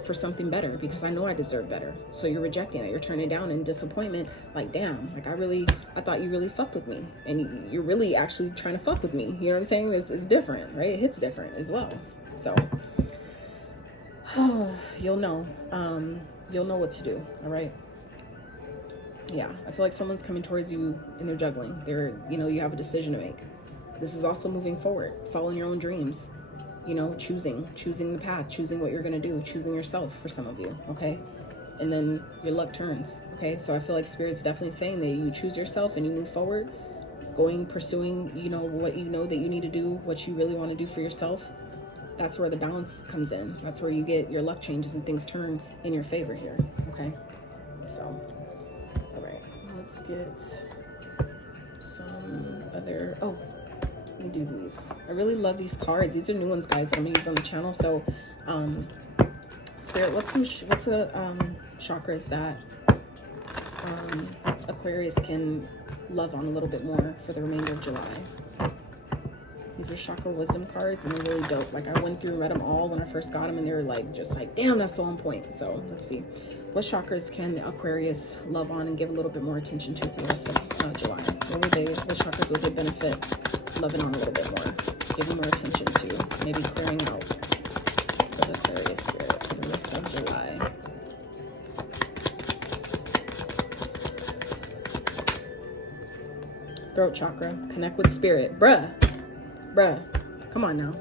for something better, because I know I deserve better. So you're rejecting it, you're turning it down in disappointment, like damn, like I thought you really fucked with me, and you're really actually trying to fuck with me. You know what I'm saying? It's different, right? It hits different as well. So you'll know what to do, all right? Yeah, I feel like someone's coming towards you and they're juggling. You have a decision to make. This is also moving forward, following your own dreams, choosing the path, choosing what you're going to do, choosing yourself for some of you, okay? And then your luck turns, okay? So I feel like Spirit's definitely saying that you choose yourself and you move forward, pursuing, what you know that you need to do, what you really want to do for yourself. That's where the balance comes in. That's where you get your luck changes and things turn in your favor here, okay? So... let's get some other, let me do these. I really love these cards. These are new ones, guys, that I'm gonna use on the channel. So, Spirit, what's chakras that Aquarius can love on a little bit more for the remainder of July? These are chakra wisdom cards, and they're really dope. Like, I went through and read them all when I first got them, and they were just like, damn, that's so on point. So let's see. What chakras can Aquarius love on and give a little bit more attention to for the rest of July? What chakras will they benefit loving on a little bit more? Giving more attention to, maybe clearing out for the Aquarius Spirit for the rest of July. Throat chakra, connect with Spirit. Bruh, come on now.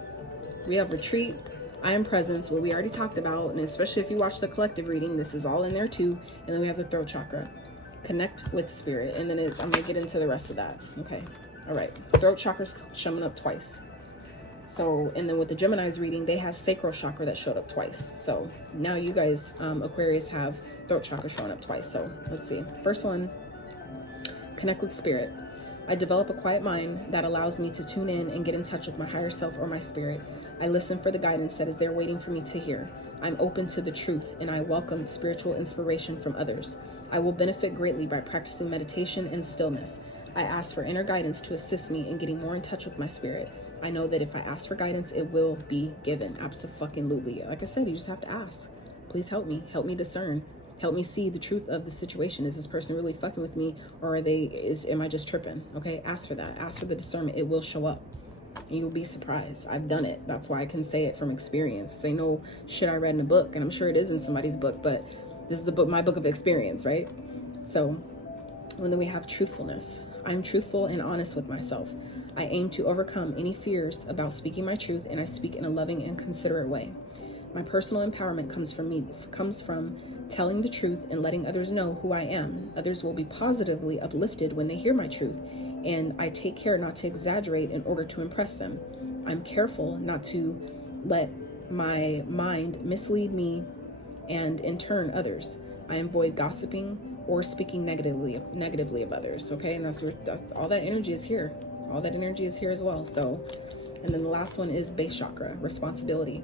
We have retreat, I am presence, what we already talked about, and especially if you watch the collective reading, this is all in there too. And then we have the throat chakra, connect with Spirit, and then I'm gonna get into the rest of that. Okay, all right. Throat chakra's showing up twice. So, and then with the Gemini's reading, they have sacral chakra that showed up twice. So now you guys, Aquarius, have throat chakra showing up twice. So let's see. First one, connect with Spirit. I develop a quiet mind that allows me to tune in and get in touch with my higher self or my spirit. I listen for the guidance that is there waiting for me to hear. I'm open to the truth, and I welcome spiritual inspiration from others. I will benefit greatly by practicing meditation and stillness. I ask for inner guidance to assist me in getting more in touch with my spirit. I know that if I ask for guidance, it will be given. Absolutely. Like I said, you just have to ask. Please help me discern. Help me see the truth of the situation. Is this person really fucking with me, or am I just tripping? Okay, ask for that. Ask for the discernment. It will show up, and you'll be surprised. I've done it. That's why I can say it from experience. Say no shit I read in a book, and I'm sure it is in somebody's book, but this is my book of experience, right? So, and then we have truthfulness. I'm truthful and honest with myself. I aim to overcome any fears about speaking my truth, and I speak in a loving and considerate way. My personal empowerment comes from telling the truth and letting others know who I am. Others will be positively uplifted when they hear my truth, and I take care not to exaggerate in order to impress them. I'm careful not to let my mind mislead me and in turn others. I avoid gossiping or speaking negatively of others, okay? And that's where all that energy is here. All that energy is here as well. So, and then the last one is base chakra, responsibility.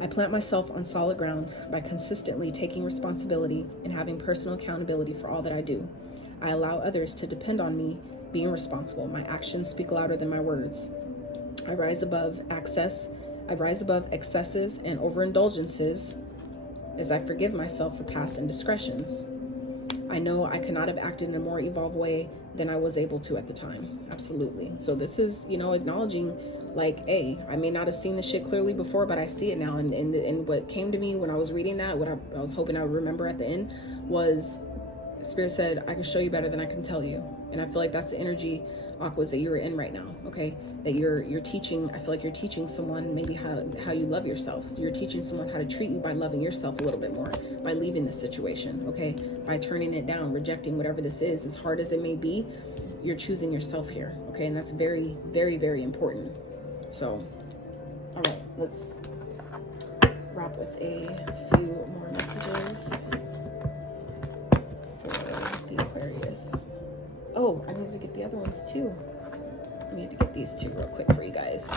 I plant myself on solid ground by consistently taking responsibility and having personal accountability for all that I do. I allow others to depend on me being responsible. My actions speak louder than my words. I rise above excesses and overindulgences as I forgive myself for past indiscretions. I know I could not have acted in a more evolved way than I was able to at the time. Absolutely. So this is, acknowledging like, hey, I may not have seen the shit clearly before, but I see it now. And what came to me when I was reading that, what I was hoping I would remember at the end was Spirit said, I can show you better than I can tell you. And I feel like that's the energy Aquas, that you're in right now, okay? That you're teaching, I feel like you're teaching someone maybe how you love yourself. So you're teaching someone how to treat you by loving yourself a little bit more, by leaving this situation, okay? By turning it down, rejecting whatever this is, as hard as it may be, you're choosing yourself here, okay? And that's very, very, very important. So, all right, let's wrap with a few more messages for the Aquarius. Oh, I needed to get the other ones too. I need to get these two real quick for you guys.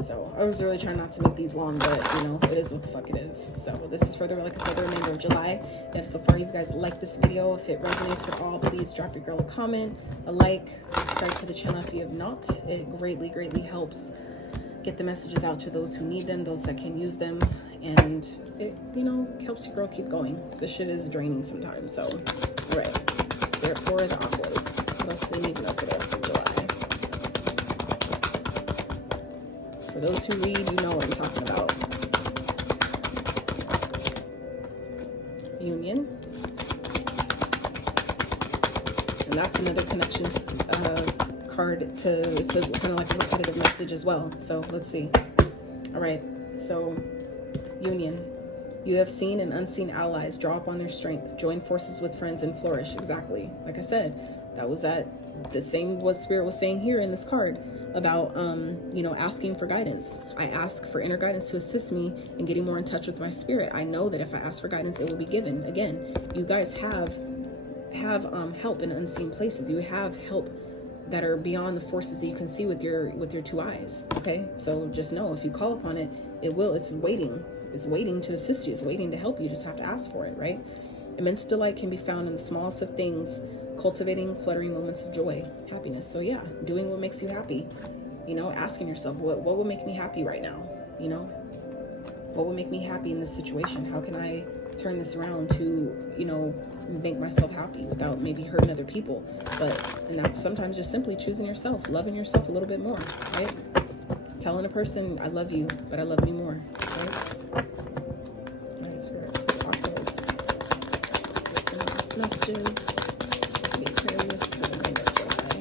So I was really trying not to make these long, but you know, it is what the fuck it is. So this is for the, like I said, the remainder of July. If so far you guys like this video, if it resonates at all, please drop your girl a comment, a like, subscribe to the channel if you have not. It greatly, greatly helps get the messages out to those who need them, those that can use them, and it, you know, helps your girl keep going. This shit is draining sometimes. So, all right, Spirit for the Aquas. What else do we need to know for this in July? For those who read, you know what I'm talking about. Union. And that's another connections card to, it's a, kind of like a repetitive message as well. So let's see. All right, so union. You have seen and unseen allies draw upon their strength, join forces with friends, and flourish. Exactly. Like I said, that was the same what Spirit was saying here in this card about, you know, asking for guidance. I ask for inner guidance to assist me in getting more in touch with my spirit. I know that if I ask for guidance, it will be given. Again, you guys have help in unseen places. You have help that are beyond the forces that you can see with your two eyes. Okay, so just know if you call upon it, it will. It's waiting to assist you. It's waiting to help you. You just have to ask for it, right? Immense delight can be found in the smallest of things, cultivating fluttering moments of joy, happiness. So yeah, doing what makes you happy. You know, asking yourself, what will make me happy right now? You know, what will make me happy in this situation? How can I turn this around to, you know, make myself happy without maybe hurting other people? And that's sometimes just simply choosing yourself, loving yourself a little bit more, right? Telling a person, I love you, but I love me more, right? Nice, Spirit. Aquarius. So let's send out these messages. The Aquarius, for the remainder of July.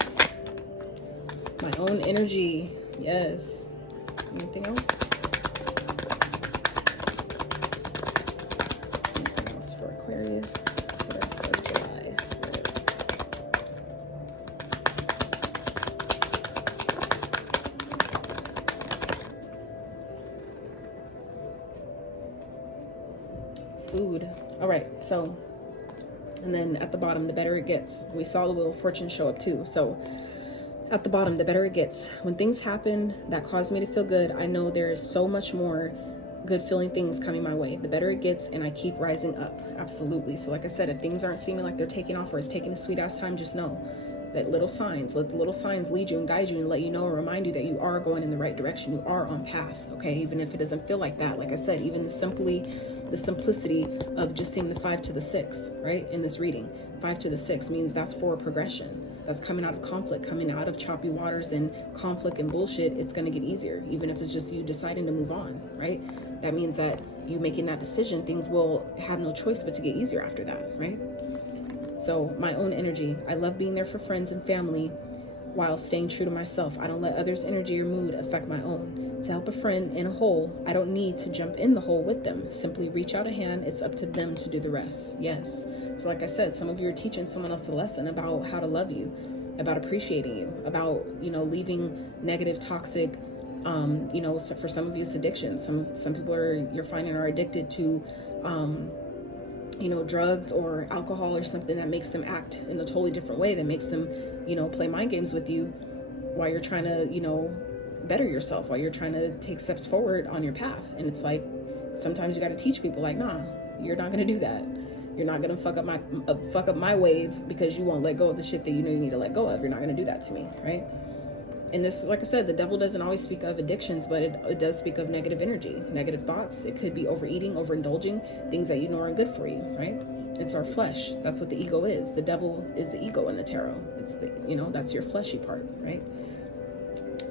My own energy. Yes. Anything else? Anything else for Aquarius? For the rest of July, Spirit. Food. All right, so, and then at the bottom, the better it gets. We saw the Wheel of Fortune show up too. So at the bottom, the better it gets. When things happen that cause me to feel good, I know there is so much more good feeling things coming my way. The better it gets, and I keep rising up. Absolutely. So like I said, if things aren't seeming like they're taking off or it's taking a sweet ass time, just know that little signs, let the little signs lead you and guide you and let you know and remind you that you are going in the right direction. You are on path, okay? Even if it doesn't feel like that. Like I said, even the simplicity of just seeing the 5 to the 6, right? In this reading, 5 to the 6 means that's forward progression. That's coming out of conflict, coming out of choppy waters and conflict and bullshit. It's going to get easier, even if it's just you deciding to move on, right? That means that you making that decision, things will have no choice but to get easier after that, right? So my own energy, I love being there for friends and family while staying true to myself. I don't let others' energy or mood affect my own. To help a friend in a hole, I don't need to jump in the hole with them. Simply reach out a hand. It's up to them to do the rest. Yes. So like I said, some of you are teaching someone else a lesson about how to love you, about appreciating you, about, you know, leaving negative, toxic, you know, so for some of you it's addiction. Some people you're finding are addicted to, you know, drugs or alcohol or something that makes them act in a totally different way, that makes them, you know, play mind games with you while you're trying to, you know, better yourself, while you're trying to take steps forward on your path. And it's like, sometimes you got to teach people like, nah, you're not going to do that. You're not going to fuck up my wave because you won't let go of the shit that you know you need to let go of. You're not going to do that to me, right? And this, like I said, the devil doesn't always speak of addictions, but it does speak of negative energy, negative thoughts. It could be overeating, overindulging, things that you know are good for you, right? It's our flesh. That's what the ego is. The devil is the ego in the tarot. It's the, you know, that's your fleshy part, right?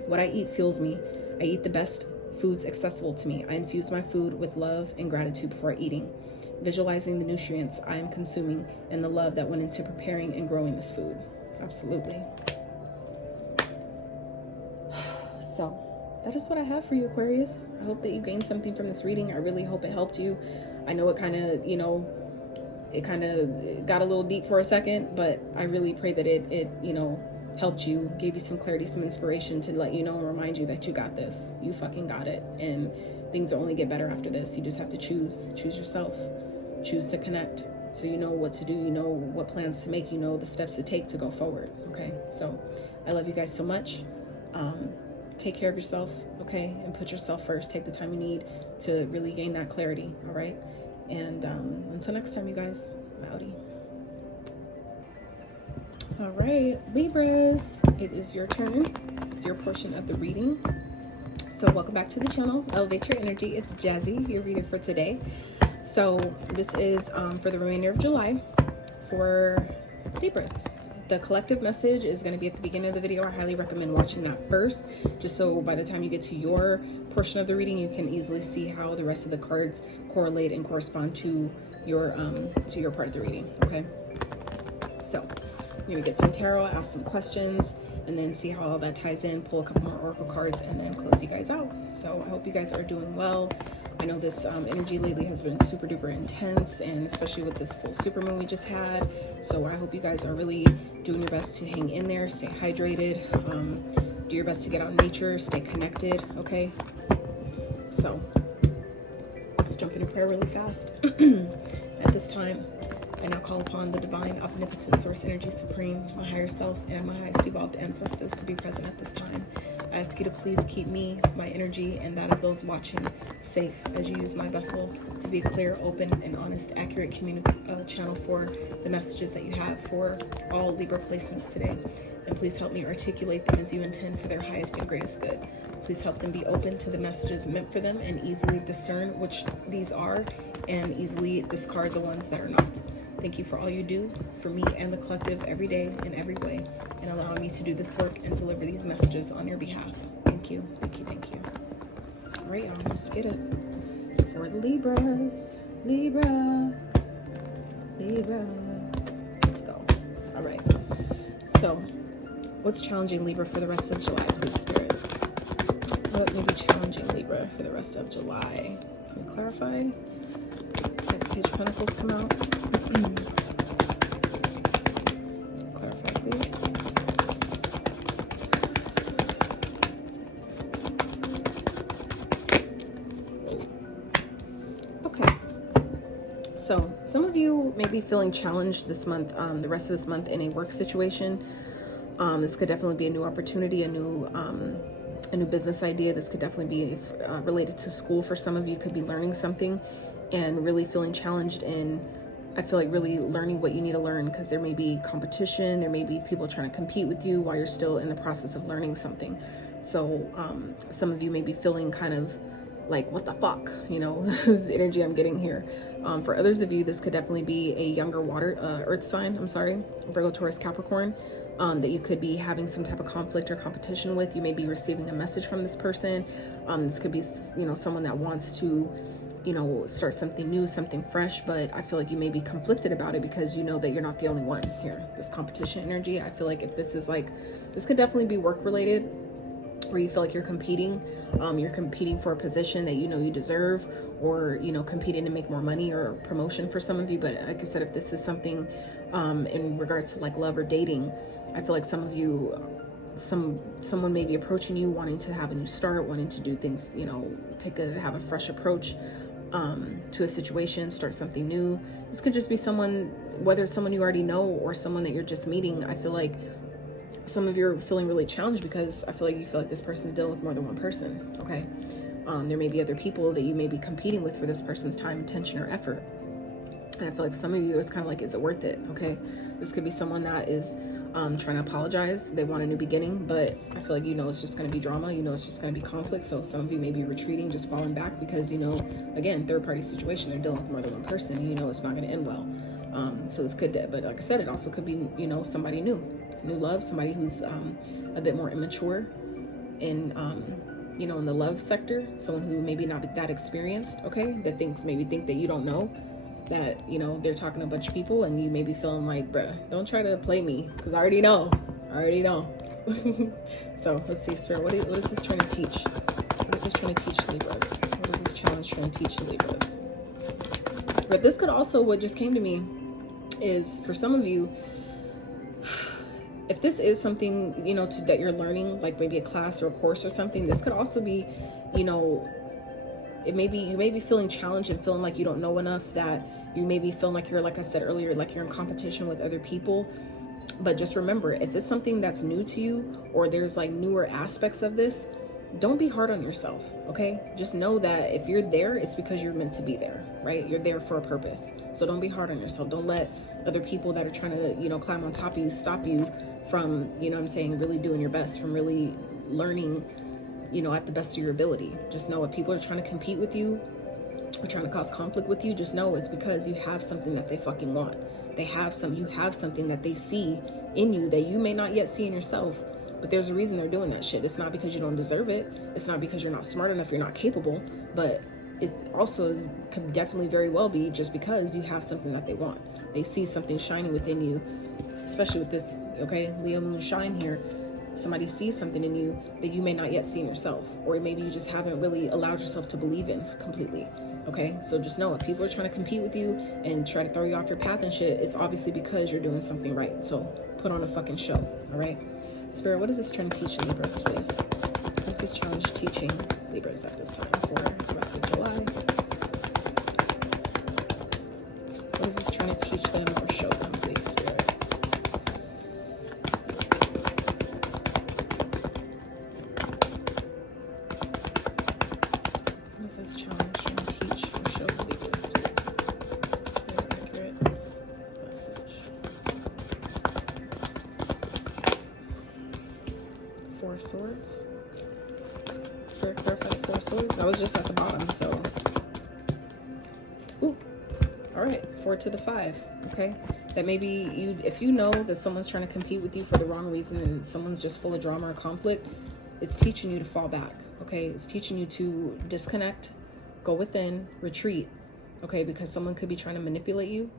What I eat fuels me. I eat the best foods accessible to me. I infuse my food with love and gratitude before eating, visualizing the nutrients I am consuming and the love that went into preparing and growing this food. Absolutely. So that is what I have for you, Aquarius. I hope that you gained something from this reading. I really hope it helped you. I know it kind of, you know, it kind of got a little deep for a second, but I really pray that it you know, helped you, gave you some clarity, some inspiration to let you know and remind you that you got this. You fucking got it. And things will only get better after this. You just have to choose yourself, choose to connect. So you know what to do, you know what plans to make, you know the steps to take to go forward. Okay, so I love you guys so much. Take care of yourself, okay, and put yourself first. Take the time you need to really gain that clarity. All right, and until next time, you guys, howdy. All right, Libras, it is your turn. It's your portion of the reading. So welcome back to the channel, Elevate Your Energy. It's Jazi, your reader for today. So this is for the remainder of July for Libras. The collective message is going to be at the beginning of the video. I highly recommend watching that first, just so by the time you get to your portion of the reading, you can easily see how the rest of the cards correlate and correspond to your part of the reading. Okay, so I'm going to get some tarot, ask some questions, and then see how all that ties in, pull a couple more oracle cards, and then close you guys out. So I hope you guys are doing well. I know this energy lately has been super duper intense, and especially with this full supermoon we just had. So I hope you guys are really doing your best to hang in there, stay hydrated, do your best to get out in nature, stay connected, okay? So let's jump into prayer really fast. At this time, I now call upon the divine, omnipotent source energy supreme, my higher self, and my highest evolved ancestors to be present at this time. I ask you to please keep me, my energy, and that of those watching safe as you use my vessel to be a clear, open, and honest, accurate channel for the messages that you have for all Libra placements today. And please help me articulate them as you intend for their highest and greatest good. Please help them be open to the messages meant for them and easily discern which these are and easily discard the ones that are not. Thank you for all you do for me and the collective every day in every way, and allowing me to do this work and deliver these messages on your behalf. Thank you, thank you, thank you. All right, y'all, let's get it. For the Libras, Libra, let's go. All right, so what's challenging Libra for the rest of July, please, Spirit? What may be challenging Libra for the rest of July? Can we clarify? Let the Page of Pentacles come out. Clarify, please. Okay. So some of you may be feeling challenged this month, the rest of this month in a work situation. This could definitely be a new opportunity, a new business idea. This could definitely be related to school for some of you. Could be learning something and really feeling challenged in, I feel like, really learning what you need to learn, because there may be competition, there may be people trying to compete with you while you're still in the process of learning something. So some of you may be feeling kind of like, what the fuck, you know, this is the energy I'm getting here. For others of you, this could definitely be a younger earth sign, Virgo, Taurus, Capricorn, that you could be having some type of conflict or competition with. You may be receiving a message from this person. This could be, you know, someone that wants to, you know, start something new, something fresh, but I feel like you may be conflicted about it because you know that you're not the only one here. This competition energy, I feel like if this is like, this could definitely be work related, where you feel like you're competing for a position that you know you deserve, or, you know, competing to make more money or promotion for some of you. But like I said, if this is something in regards to like love or dating, I feel like some of you, someone may be approaching you, wanting to have a new start, wanting to do things, you know, have a fresh approach to a situation, start something new. This could just be someone, whether it's someone you already know or someone that you're just meeting. I feel like some of you are feeling really challenged because I feel like you feel like this person's dealing with more than one person, okay? There may be other people that you may be competing with for this person's time, attention, or effort. And I feel like some of you, it's kind of like, is it worth it, okay? This could be someone that is trying to apologize. They want a new beginning, but I feel like, you know, it's just going to be drama. You know, it's just going to be conflict. So some of you may be retreating, just falling back because, you know, again, third-party situation. They're dealing with more than one person, and you know it's not going to end well. So this could, but like I said, it also could be, you know, somebody new love, somebody who's a bit more immature in, you know, in the love sector, someone who maybe not that experienced, okay, that maybe think that you don't know, that, you know, they're talking to a bunch of people and you may be feeling like, bruh, don't try to play me, because I already know, So let's see, Spirit, what is this trying to teach? What is this trying to teach Libras? What is this challenge trying to teach Libras? But this could also, what just came to me is, for some of you, if this is something, you know, that you're learning, like maybe a class or a course or something, this could also be, you know, you may be feeling challenged and feeling like you don't know enough, that you may be feeling like you're, like I said earlier, like you're in competition with other people. But just remember, if it's something that's new to you, or there's like newer aspects of this, don't be hard on yourself, okay? Just know that if you're there, it's because you're meant to be there, right? You're there for a purpose. So don't be hard on yourself. Don't let other people that are trying to, you know, climb on top of you stop you from, you know what I'm saying, really doing your best, from really learning, you know, at the best of your ability. Just know if people are trying to compete with you or trying to cause conflict with you, just know it's because you have something that they fucking want. You have something that they see in you that you may not yet see in yourself, but there's a reason they're doing that shit. It's not because you don't deserve it. It's not because you're not smart enough, you're not capable, but it's also could definitely very well be just because you have something that they want. They see something shining within you, especially with this, okay, Leo moon shine here. Somebody sees something in you that you may not yet see in yourself, or maybe you just haven't really allowed yourself to believe in completely. Okay, so just know if people are trying to compete with you and try to throw you off your path and shit, it's obviously because you're doing something right. So put on a fucking show, all right? Spirit, what is this trying to teach Libras, please? What is this challenge teaching Libras at this time for the rest of July? What is this trying to teach them or show them, please, Spirit? What is this challenge trying to teach or show the Libras, please? Very accurate message. Four of Swords. Spirit, clarify the Four of Swords. I was just at the bottom, so. Ooh. All right, 4 to the 5. Okay, that maybe you, if you know that someone's trying to compete with you for the wrong reason and someone's just full of drama or conflict, it's teaching you to fall back. Okay, it's teaching you to disconnect, go within, retreat. Okay, because someone could be trying to manipulate you.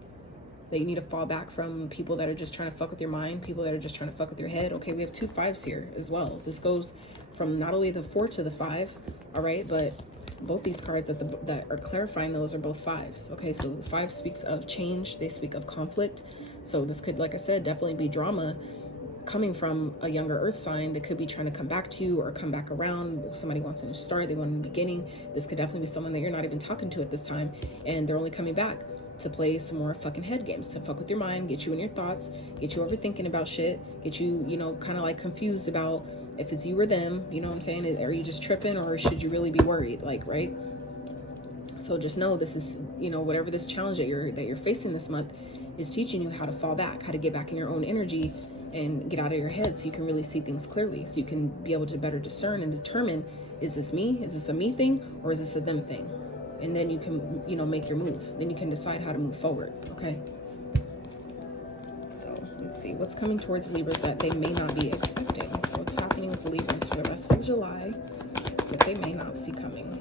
That you need to fall back from people that are just trying to fuck with your mind, people that are just trying to fuck with your head. Okay, we have 2 5s here as well. This goes from not only the 4 to the 5, all right, but both these cards that are clarifying those are both 5s. Okay, so the 5 speaks of change, they speak of conflict. So this could, like I said, definitely be drama coming from a younger earth sign that could be trying to come back to you or come back around. Somebody wants a new start, they want a new beginning. This could definitely be someone that you're not even talking to at this time, and they're only coming back to play some more fucking head games, to fuck with your mind, get you in your thoughts, get you overthinking about shit, get you, you know, kind of like confused about if it's you or them, you know what I'm saying? Are you just tripping, or should you really be worried? Like, right? So just know this is, you know, whatever this challenge that you're facing this month is teaching you how to fall back, how to get back in your own energy and get out of your head so you can really see things clearly, so you can be able to better discern and determine, is this me? Is this a me thing, or is this a them thing? And then you can, you know, make your move. Then you can decide how to move forward, okay? So let's see what's coming towards Libras that they may not be expecting. What's happening with Libras for the rest of July that they may not see coming.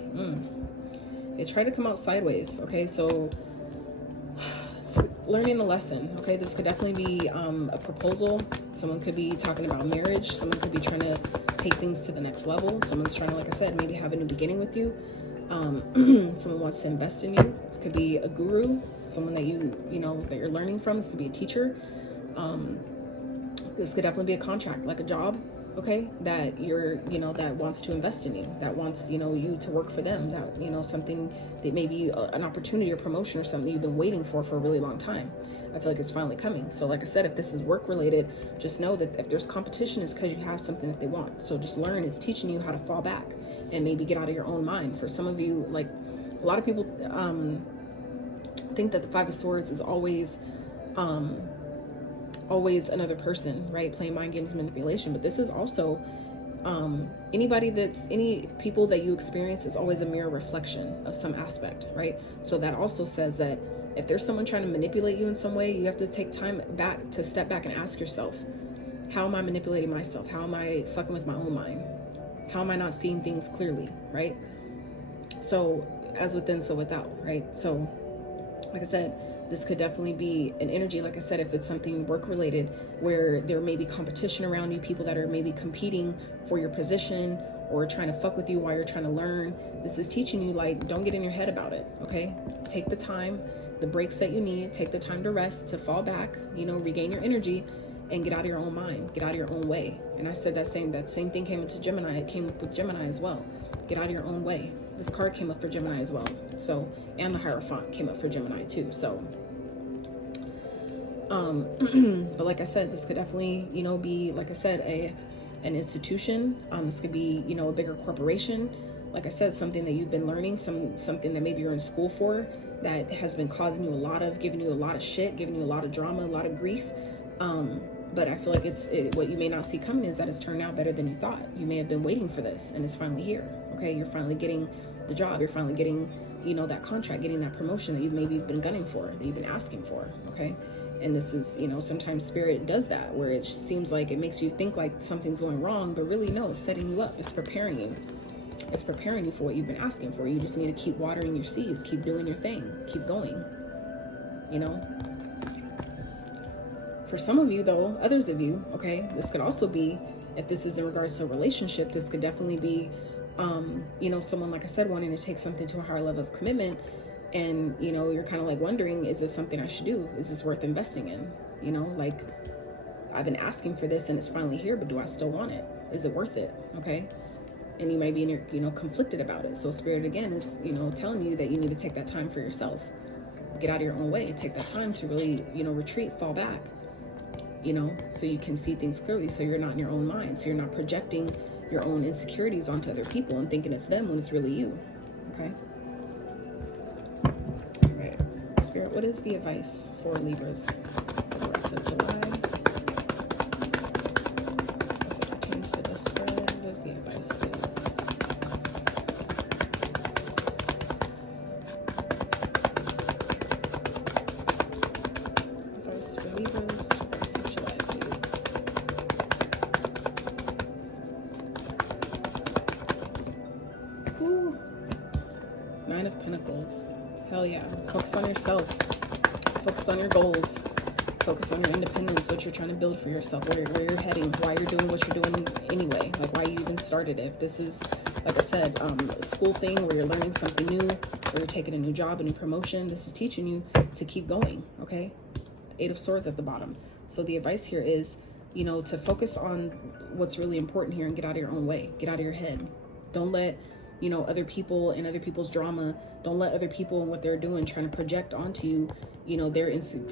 They try to come out sideways, okay? So learning a lesson, okay? This could definitely be a proposal. Someone could be talking about marriage. Someone could be trying to take things to the next level. Someone's trying to, like I said, maybe have a new beginning with you. Someone wants to invest in you. This could be a guru, someone that you know, that you're learning from. This could be a teacher. This could definitely be a contract, like a job, okay, that you're, you know, that wants to invest in you, that wants, you know, you to work for them, that, you know, something that may be an opportunity or promotion or something you've been waiting for a really long time. I feel like it's finally coming. So like I said, if this is work related, just know that if there's competition, it's because you have something that they want. So just learn. It's teaching you how to fall back and maybe get out of your own mind. For some of you, like a lot of people think that the 5 of Swords is always another person, right? Playing mind games, manipulation. But this is also any people that you experience is always a mirror reflection of some aspect, right? So that also says that if there's someone trying to manipulate you in some way, you have to take time back to step back and ask yourself, how am I manipulating myself? How am I fucking with my own mind? How am I not seeing things clearly, right? So as within, so without, right? So like I said, This could definitely be an energy, like I said, if it's something work related, where there may be competition around you, people that are maybe competing for your position or trying to fuck with you while you're trying to learn. This is teaching you, like, don't get in your head about it, okay? Take the time, the breaks that you need, take the time to rest, to fall back, you know, regain your energy, and get out of your own mind, get out of your own way. And I said that same thing came into Gemini. It came up with Gemini as well. Get out of your own way. This card came up for Gemini as well. So, and the Hierophant came up for Gemini too. So, but like I said, this could definitely, you know, be, like I said, an institution. This could be, you know, a bigger corporation. Like I said, something that you've been learning, something that maybe you're in school for, that has been causing you giving you a lot of shit, giving you a lot of drama, a lot of grief. But I feel like what you may not see coming is that it's turned out better than you thought. You may have been waiting for this, and it's finally here. Okay, you're finally getting the job. You're finally getting, you know, that contract, getting that promotion that you've maybe been gunning for, that you've been asking for. Okay, and this is, you know, sometimes spirit does that, where it seems like it makes you think like something's going wrong, but really no, it's setting you up. It's preparing you. It's preparing you for what you've been asking for. You just need to keep watering your seeds, keep doing your thing, keep going. You know. For some of you, though, others of you, okay, this could also be, if this is in regards to a relationship, this could definitely be, you know, someone, like I said, wanting to take something to a higher level of commitment. And, you know, you're kind of like wondering, is this something I should do? Is this worth investing in? You know, like, I've been asking for this and it's finally here, but do I still want it? Is it worth it? Okay. And you might be, you know, conflicted about it. So spirit, again, is, you know, telling you that you need to take that time for yourself. Get out of your own way. Take that time to really, you know, retreat, fall back. You know, so you can see things clearly, so you're not in your own mind, so you're not projecting your own insecurities onto other people and thinking it's them when it's really you. Okay. All right, Spirit, what is the advice for Libras for the rest of July as it pertains to this spread? What is the advice Advice for Libras. Nine of Pentacles. Hell yeah. Focus on yourself. Focus on your goals. Focus on your independence, what you're trying to build for yourself, where you're heading, why you're doing what you're doing anyway, like why you even started it. If this is, like I said, a school thing where you're learning something new, or you're taking a new job, a new promotion, this is teaching you to keep going, okay? Eight of Swords at the bottom. So the advice here is, you know, to focus on what's really important here and get out of your own way. Get out of your head. Don't let, you know, other people and other people's drama, don't let other people and what they're doing trying to project onto you, you know,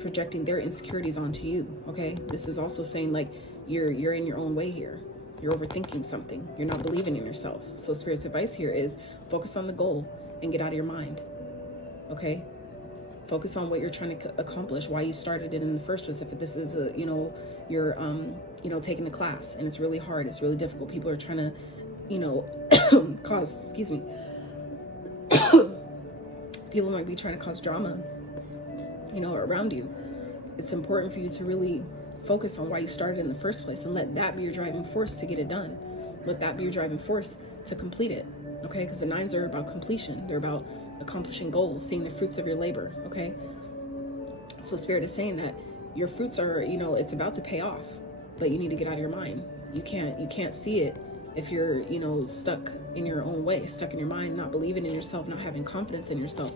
projecting their insecurities onto you, okay? This is also saying, like, you're in your own way here. You're overthinking something. You're not believing in yourself. So Spirit's advice here is focus on the goal and get out of your mind, okay? Focus on what you're trying to accomplish, why you started it in the first place. If this is a, you know, you're, you know, taking a class and it's really hard, it's really difficult. People are trying to, you know, cause, excuse me, people might be trying to cause drama, you know, around you. It's important for you to really focus on why you started in the first place and let that be your driving force to get it done. Let that be your driving force to complete it, okay? Because the nines are about completion. They're about accomplishing goals, seeing the fruits of your labor, okay? So Spirit is saying that your fruits are, you know, it's about to pay off, but you need to get out of your mind. You can't see it if you're, you know, stuck in your own way, stuck in your mind, not believing in yourself, not having confidence in yourself.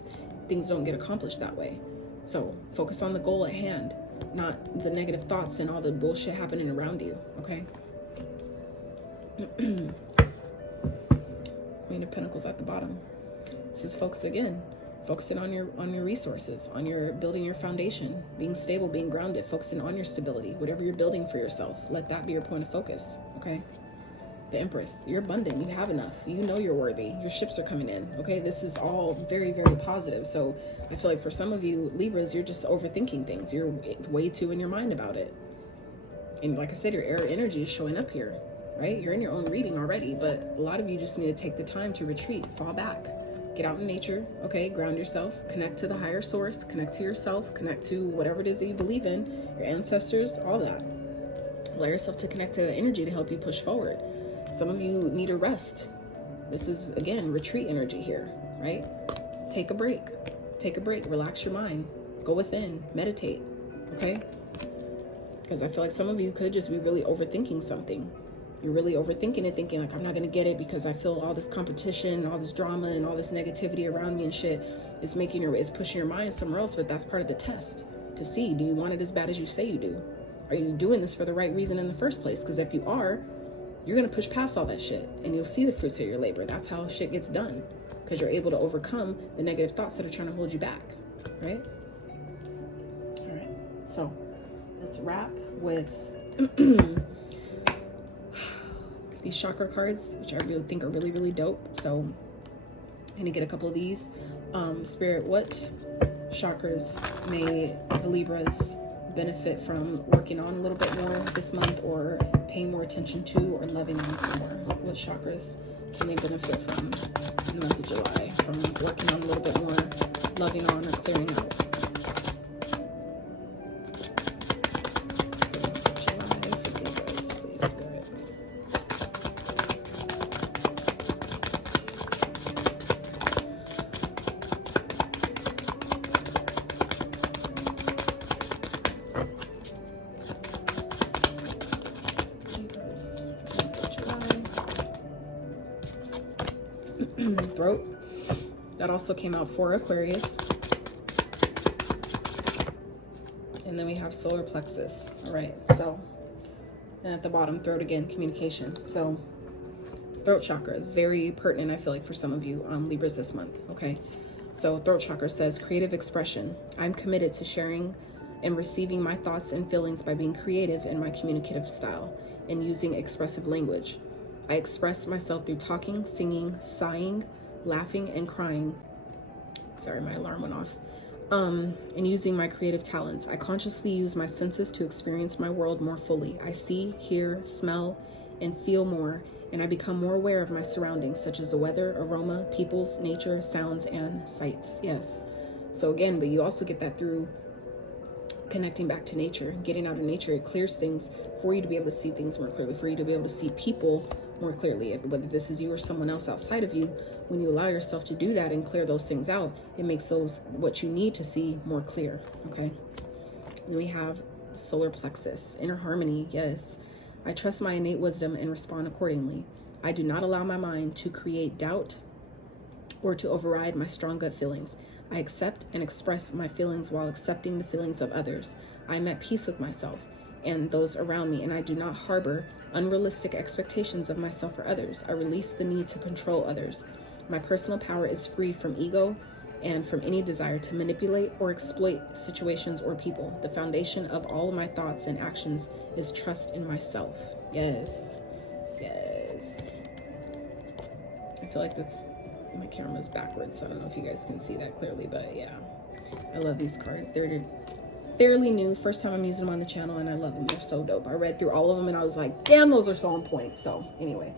Things don't get accomplished that way. So focus on the goal at hand, not the negative thoughts and all the bullshit happening around you, okay? Queen of Pentacles at the bottom. This is focus again. Focusing on your resources, on your building your foundation, being stable, being grounded, focusing on your stability, whatever you're building for yourself. Let that be your point of focus, okay? The Empress, you're abundant, you have enough, you know you're worthy, your ships are coming in, okay? This is all very, very positive. So I feel like for some of you Libras, you're just overthinking things. You're way too in your mind about it. And like I said, your air energy is showing up here, right? You're in your own reading already, but a lot of you just need to take the time to retreat, fall back, get out in nature, okay? Ground yourself, connect to the higher source, connect to yourself, connect to whatever it is that you believe in, your ancestors, all that. Allow yourself to connect to the energy to help you push forward. Some of you need a rest. This is, again, retreat energy here, right? Take a break, relax your mind, Go within, meditate, okay? Because I feel like some of you could just be really overthinking something. You're really overthinking it, thinking like, I'm not going to get it because I feel all this competition, all this drama, and all this negativity around me and shit is pushing your mind somewhere else. But that's part of the test to see, do you want it as bad as you say you do? Are you doing this for the right reason in the first place? Because if you are, you're going to push past all that shit and you'll see the fruits of your labor. That's how shit gets done, because you're able to overcome the negative thoughts that are trying to hold you back, right? All right, so let's wrap with these chakra cards, which I really think are really, really dope. So I'm gonna get a couple of these. Spirit, what chakras may the Libras benefit from working on a little bit more this month, or paying more attention to, or loving on some more? What chakras can they benefit from in the month of July, from working on a little bit more, loving on, or clearing out? Throat. That also came out for Aquarius. And then we have solar plexus. All right, so, and at the bottom, throat again, communication. So throat chakra is very pertinent, I feel like, for some of you Libras this month. Okay, so throat chakra says creative expression. I'm committed to sharing and receiving my thoughts and feelings by being creative in my communicative style and using expressive language. I express myself through talking, singing, sighing, laughing, and crying. Sorry, my alarm went off. And using my creative talents. I consciously use my senses to experience my world more fully. I see, hear, smell, and feel more, and I become more aware of my surroundings, such as the weather, aroma, peoples, nature, sounds, and sights. Yes. So again, but you also get that through connecting back to nature, getting out of nature. It clears things for you to be able to see things more clearly, for you to be able to see people more clearly, whether this is you or someone else outside of you. When you allow yourself to do that and clear those things out, it makes those what you need to see more clear. Okay, then we have solar plexus, inner harmony. Yes, I trust my innate wisdom and respond accordingly. I do not allow my mind to create doubt or to override my strong gut feelings. I accept and express my feelings while accepting the feelings of others. I am at peace with myself and those around me, and I do not harbor unrealistic expectations of myself or others. I release the need to control others. My personal power is free from ego and from any desire to manipulate or exploit situations or people. The foundation of all of my thoughts and actions is trust in myself. Yes. Yes. I feel like that's, my camera's backwards, so I don't know if you guys can see that clearly, but yeah. I love these cards. They're fairly new. First time I'm using them on the channel, and I love them. They're so dope. I read through all of them, and I was like, damn, those are so on point. So anyway,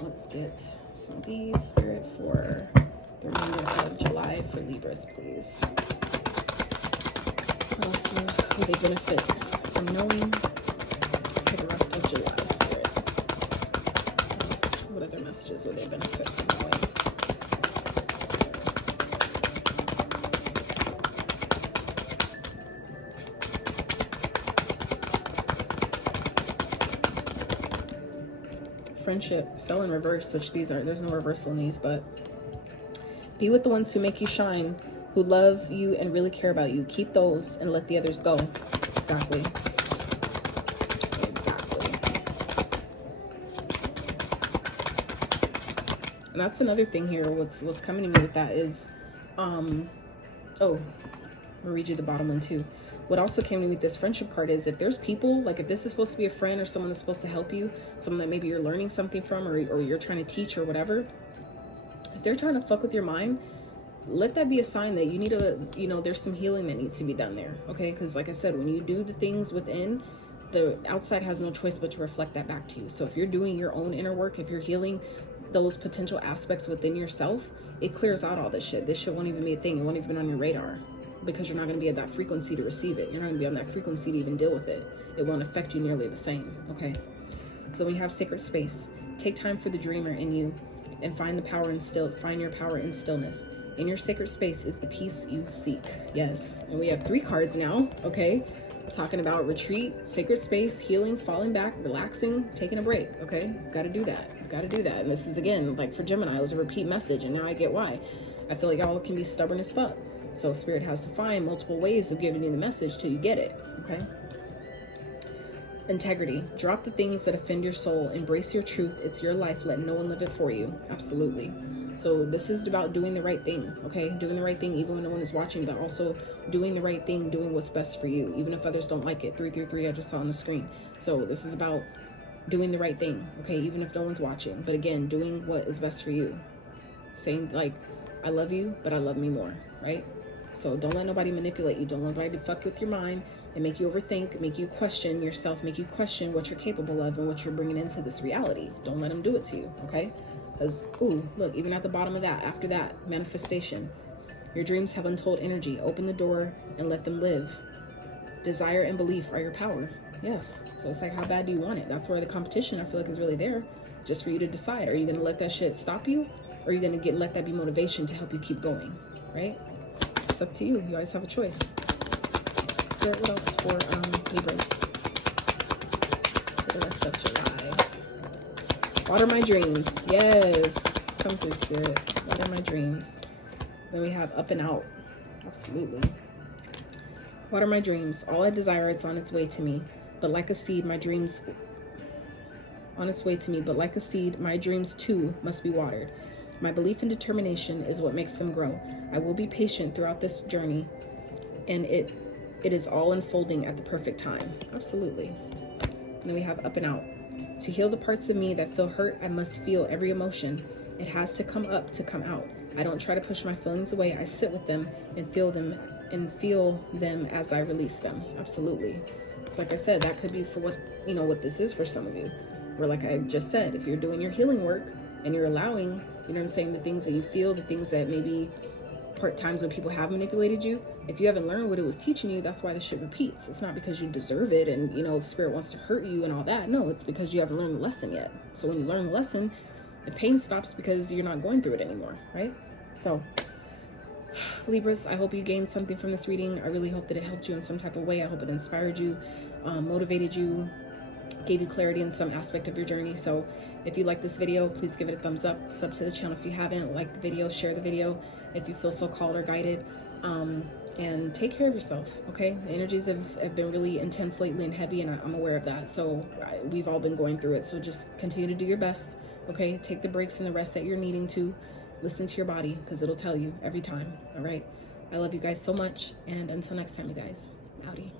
let's get some of these, Spirit, for the remainder of July for Libras, please. Also, will they benefit from knowing for the rest of July, Spirit? What other messages will they benefit from knowing? Friendship fell in reverse, which there's no reversal in these, but be with the ones who make you shine, who love you and really care about you. Keep those and let the others go. Exactly. And that's another thing here. What's coming to me with that is, I'll read you the bottom one too. What also came to me with this friendship card is, if there's people, like if this is supposed to be a friend or someone that's supposed to help you, someone that maybe you're learning something from, or you're trying to teach or whatever, if they're trying to fuck with your mind, let that be a sign that you need to, there's some healing that needs to be done there. Okay, because like I said, when you do the things within, the outside has no choice but to reflect that back to you. So if you're doing your own inner work, if you're healing those potential aspects within yourself, it clears out all this shit. This shit won't even be a thing. It won't even be on your radar, because you're not going to be at that frequency to receive it. You're not going to be on that frequency to even deal with it. It won't affect you nearly the same. Okay, so we have sacred space. Take time for the dreamer in you and find your power in stillness. In your sacred space is the peace you seek. Yes. And we have 3 cards now, okay? We're talking about retreat, sacred space, healing, falling back, relaxing, taking a break, okay? Gotta do that. Gotta do that. And this is, again, like for Gemini, it was a repeat message, and now I get why. I feel like y'all can be stubborn as fuck. So Spirit has to find multiple ways of giving you the message till you get it, okay? Integrity. Drop the things that offend your soul. Embrace your truth. It's your life. Let no one live it for you. Absolutely. So this is about doing the right thing, okay? Doing the right thing even when no one is watching, but also doing the right thing, doing what's best for you, even if others don't like it. 333 I just saw on the screen. So this is about doing the right thing, okay? Even if no one's watching. But again, doing what is best for you. Saying like, I love you, but I love me more, right? So don't let nobody manipulate you. Don't let nobody fuck with your mind and make you overthink, make you question yourself, make you question what you're capable of and what you're bringing into this reality. Don't let them do it to you, okay? Because, ooh, look, even at the bottom of that, after that, manifestation. Your dreams have untold energy. Open the door and let them live. Desire and belief are your power. Yes. So it's like, how bad do you want it? That's where the competition, I feel like, is really there. Just for you to decide. Are you going to let that shit stop you? Or are you going to let that be motivation to help you keep going? Right? It's up to you. You always have a choice. Spirit, what else for Libras? For the rest of July. Water my dreams. Yes. Come through, Spirit. Water my dreams. Then we have up and out. Absolutely. Water my dreams. All I desire is on its way to me. But like a seed, my dreams... On its way to me. But like a seed, my dreams too must be watered. My belief and determination is what makes them grow. I will be patient throughout this journey. And it is all unfolding at the perfect time. Absolutely. And then we have up and out. To heal the parts of me that feel hurt, I must feel every emotion. It has to come up to come out. I don't try to push my feelings away. I sit with them and feel them as I release them. Absolutely. So like I said, that could be for what this is for some of you. Where like I just said, if you're doing your healing work and you're allowing, you know what I'm saying, the things that you feel, the things that maybe times when people have manipulated you, if you haven't learned what it was teaching you, that's why the shit repeats. It's not because you deserve it and the Spirit wants to hurt you and all that. No, it's because you haven't learned the lesson yet. So when you learn the lesson, the pain stops because you're not going through it anymore, right? So Libras, I hope you gained something from this reading. I really hope that it helped you in some type of way. I hope it inspired you, motivated you, gave you clarity in some aspect of your journey. So if you like this video, please give it a thumbs up. Sub to the channel if you haven't. Like the video, share the video if you feel so called or guided. And take care of yourself, okay? The energies have been really intense lately and heavy, and I'm aware of that. So we've all been going through it. So just continue to do your best, okay? Take the breaks and the rest that you're needing to. Listen to your body, because it'll tell you every time, all right? I love you guys so much, and until next time, you guys, howdy.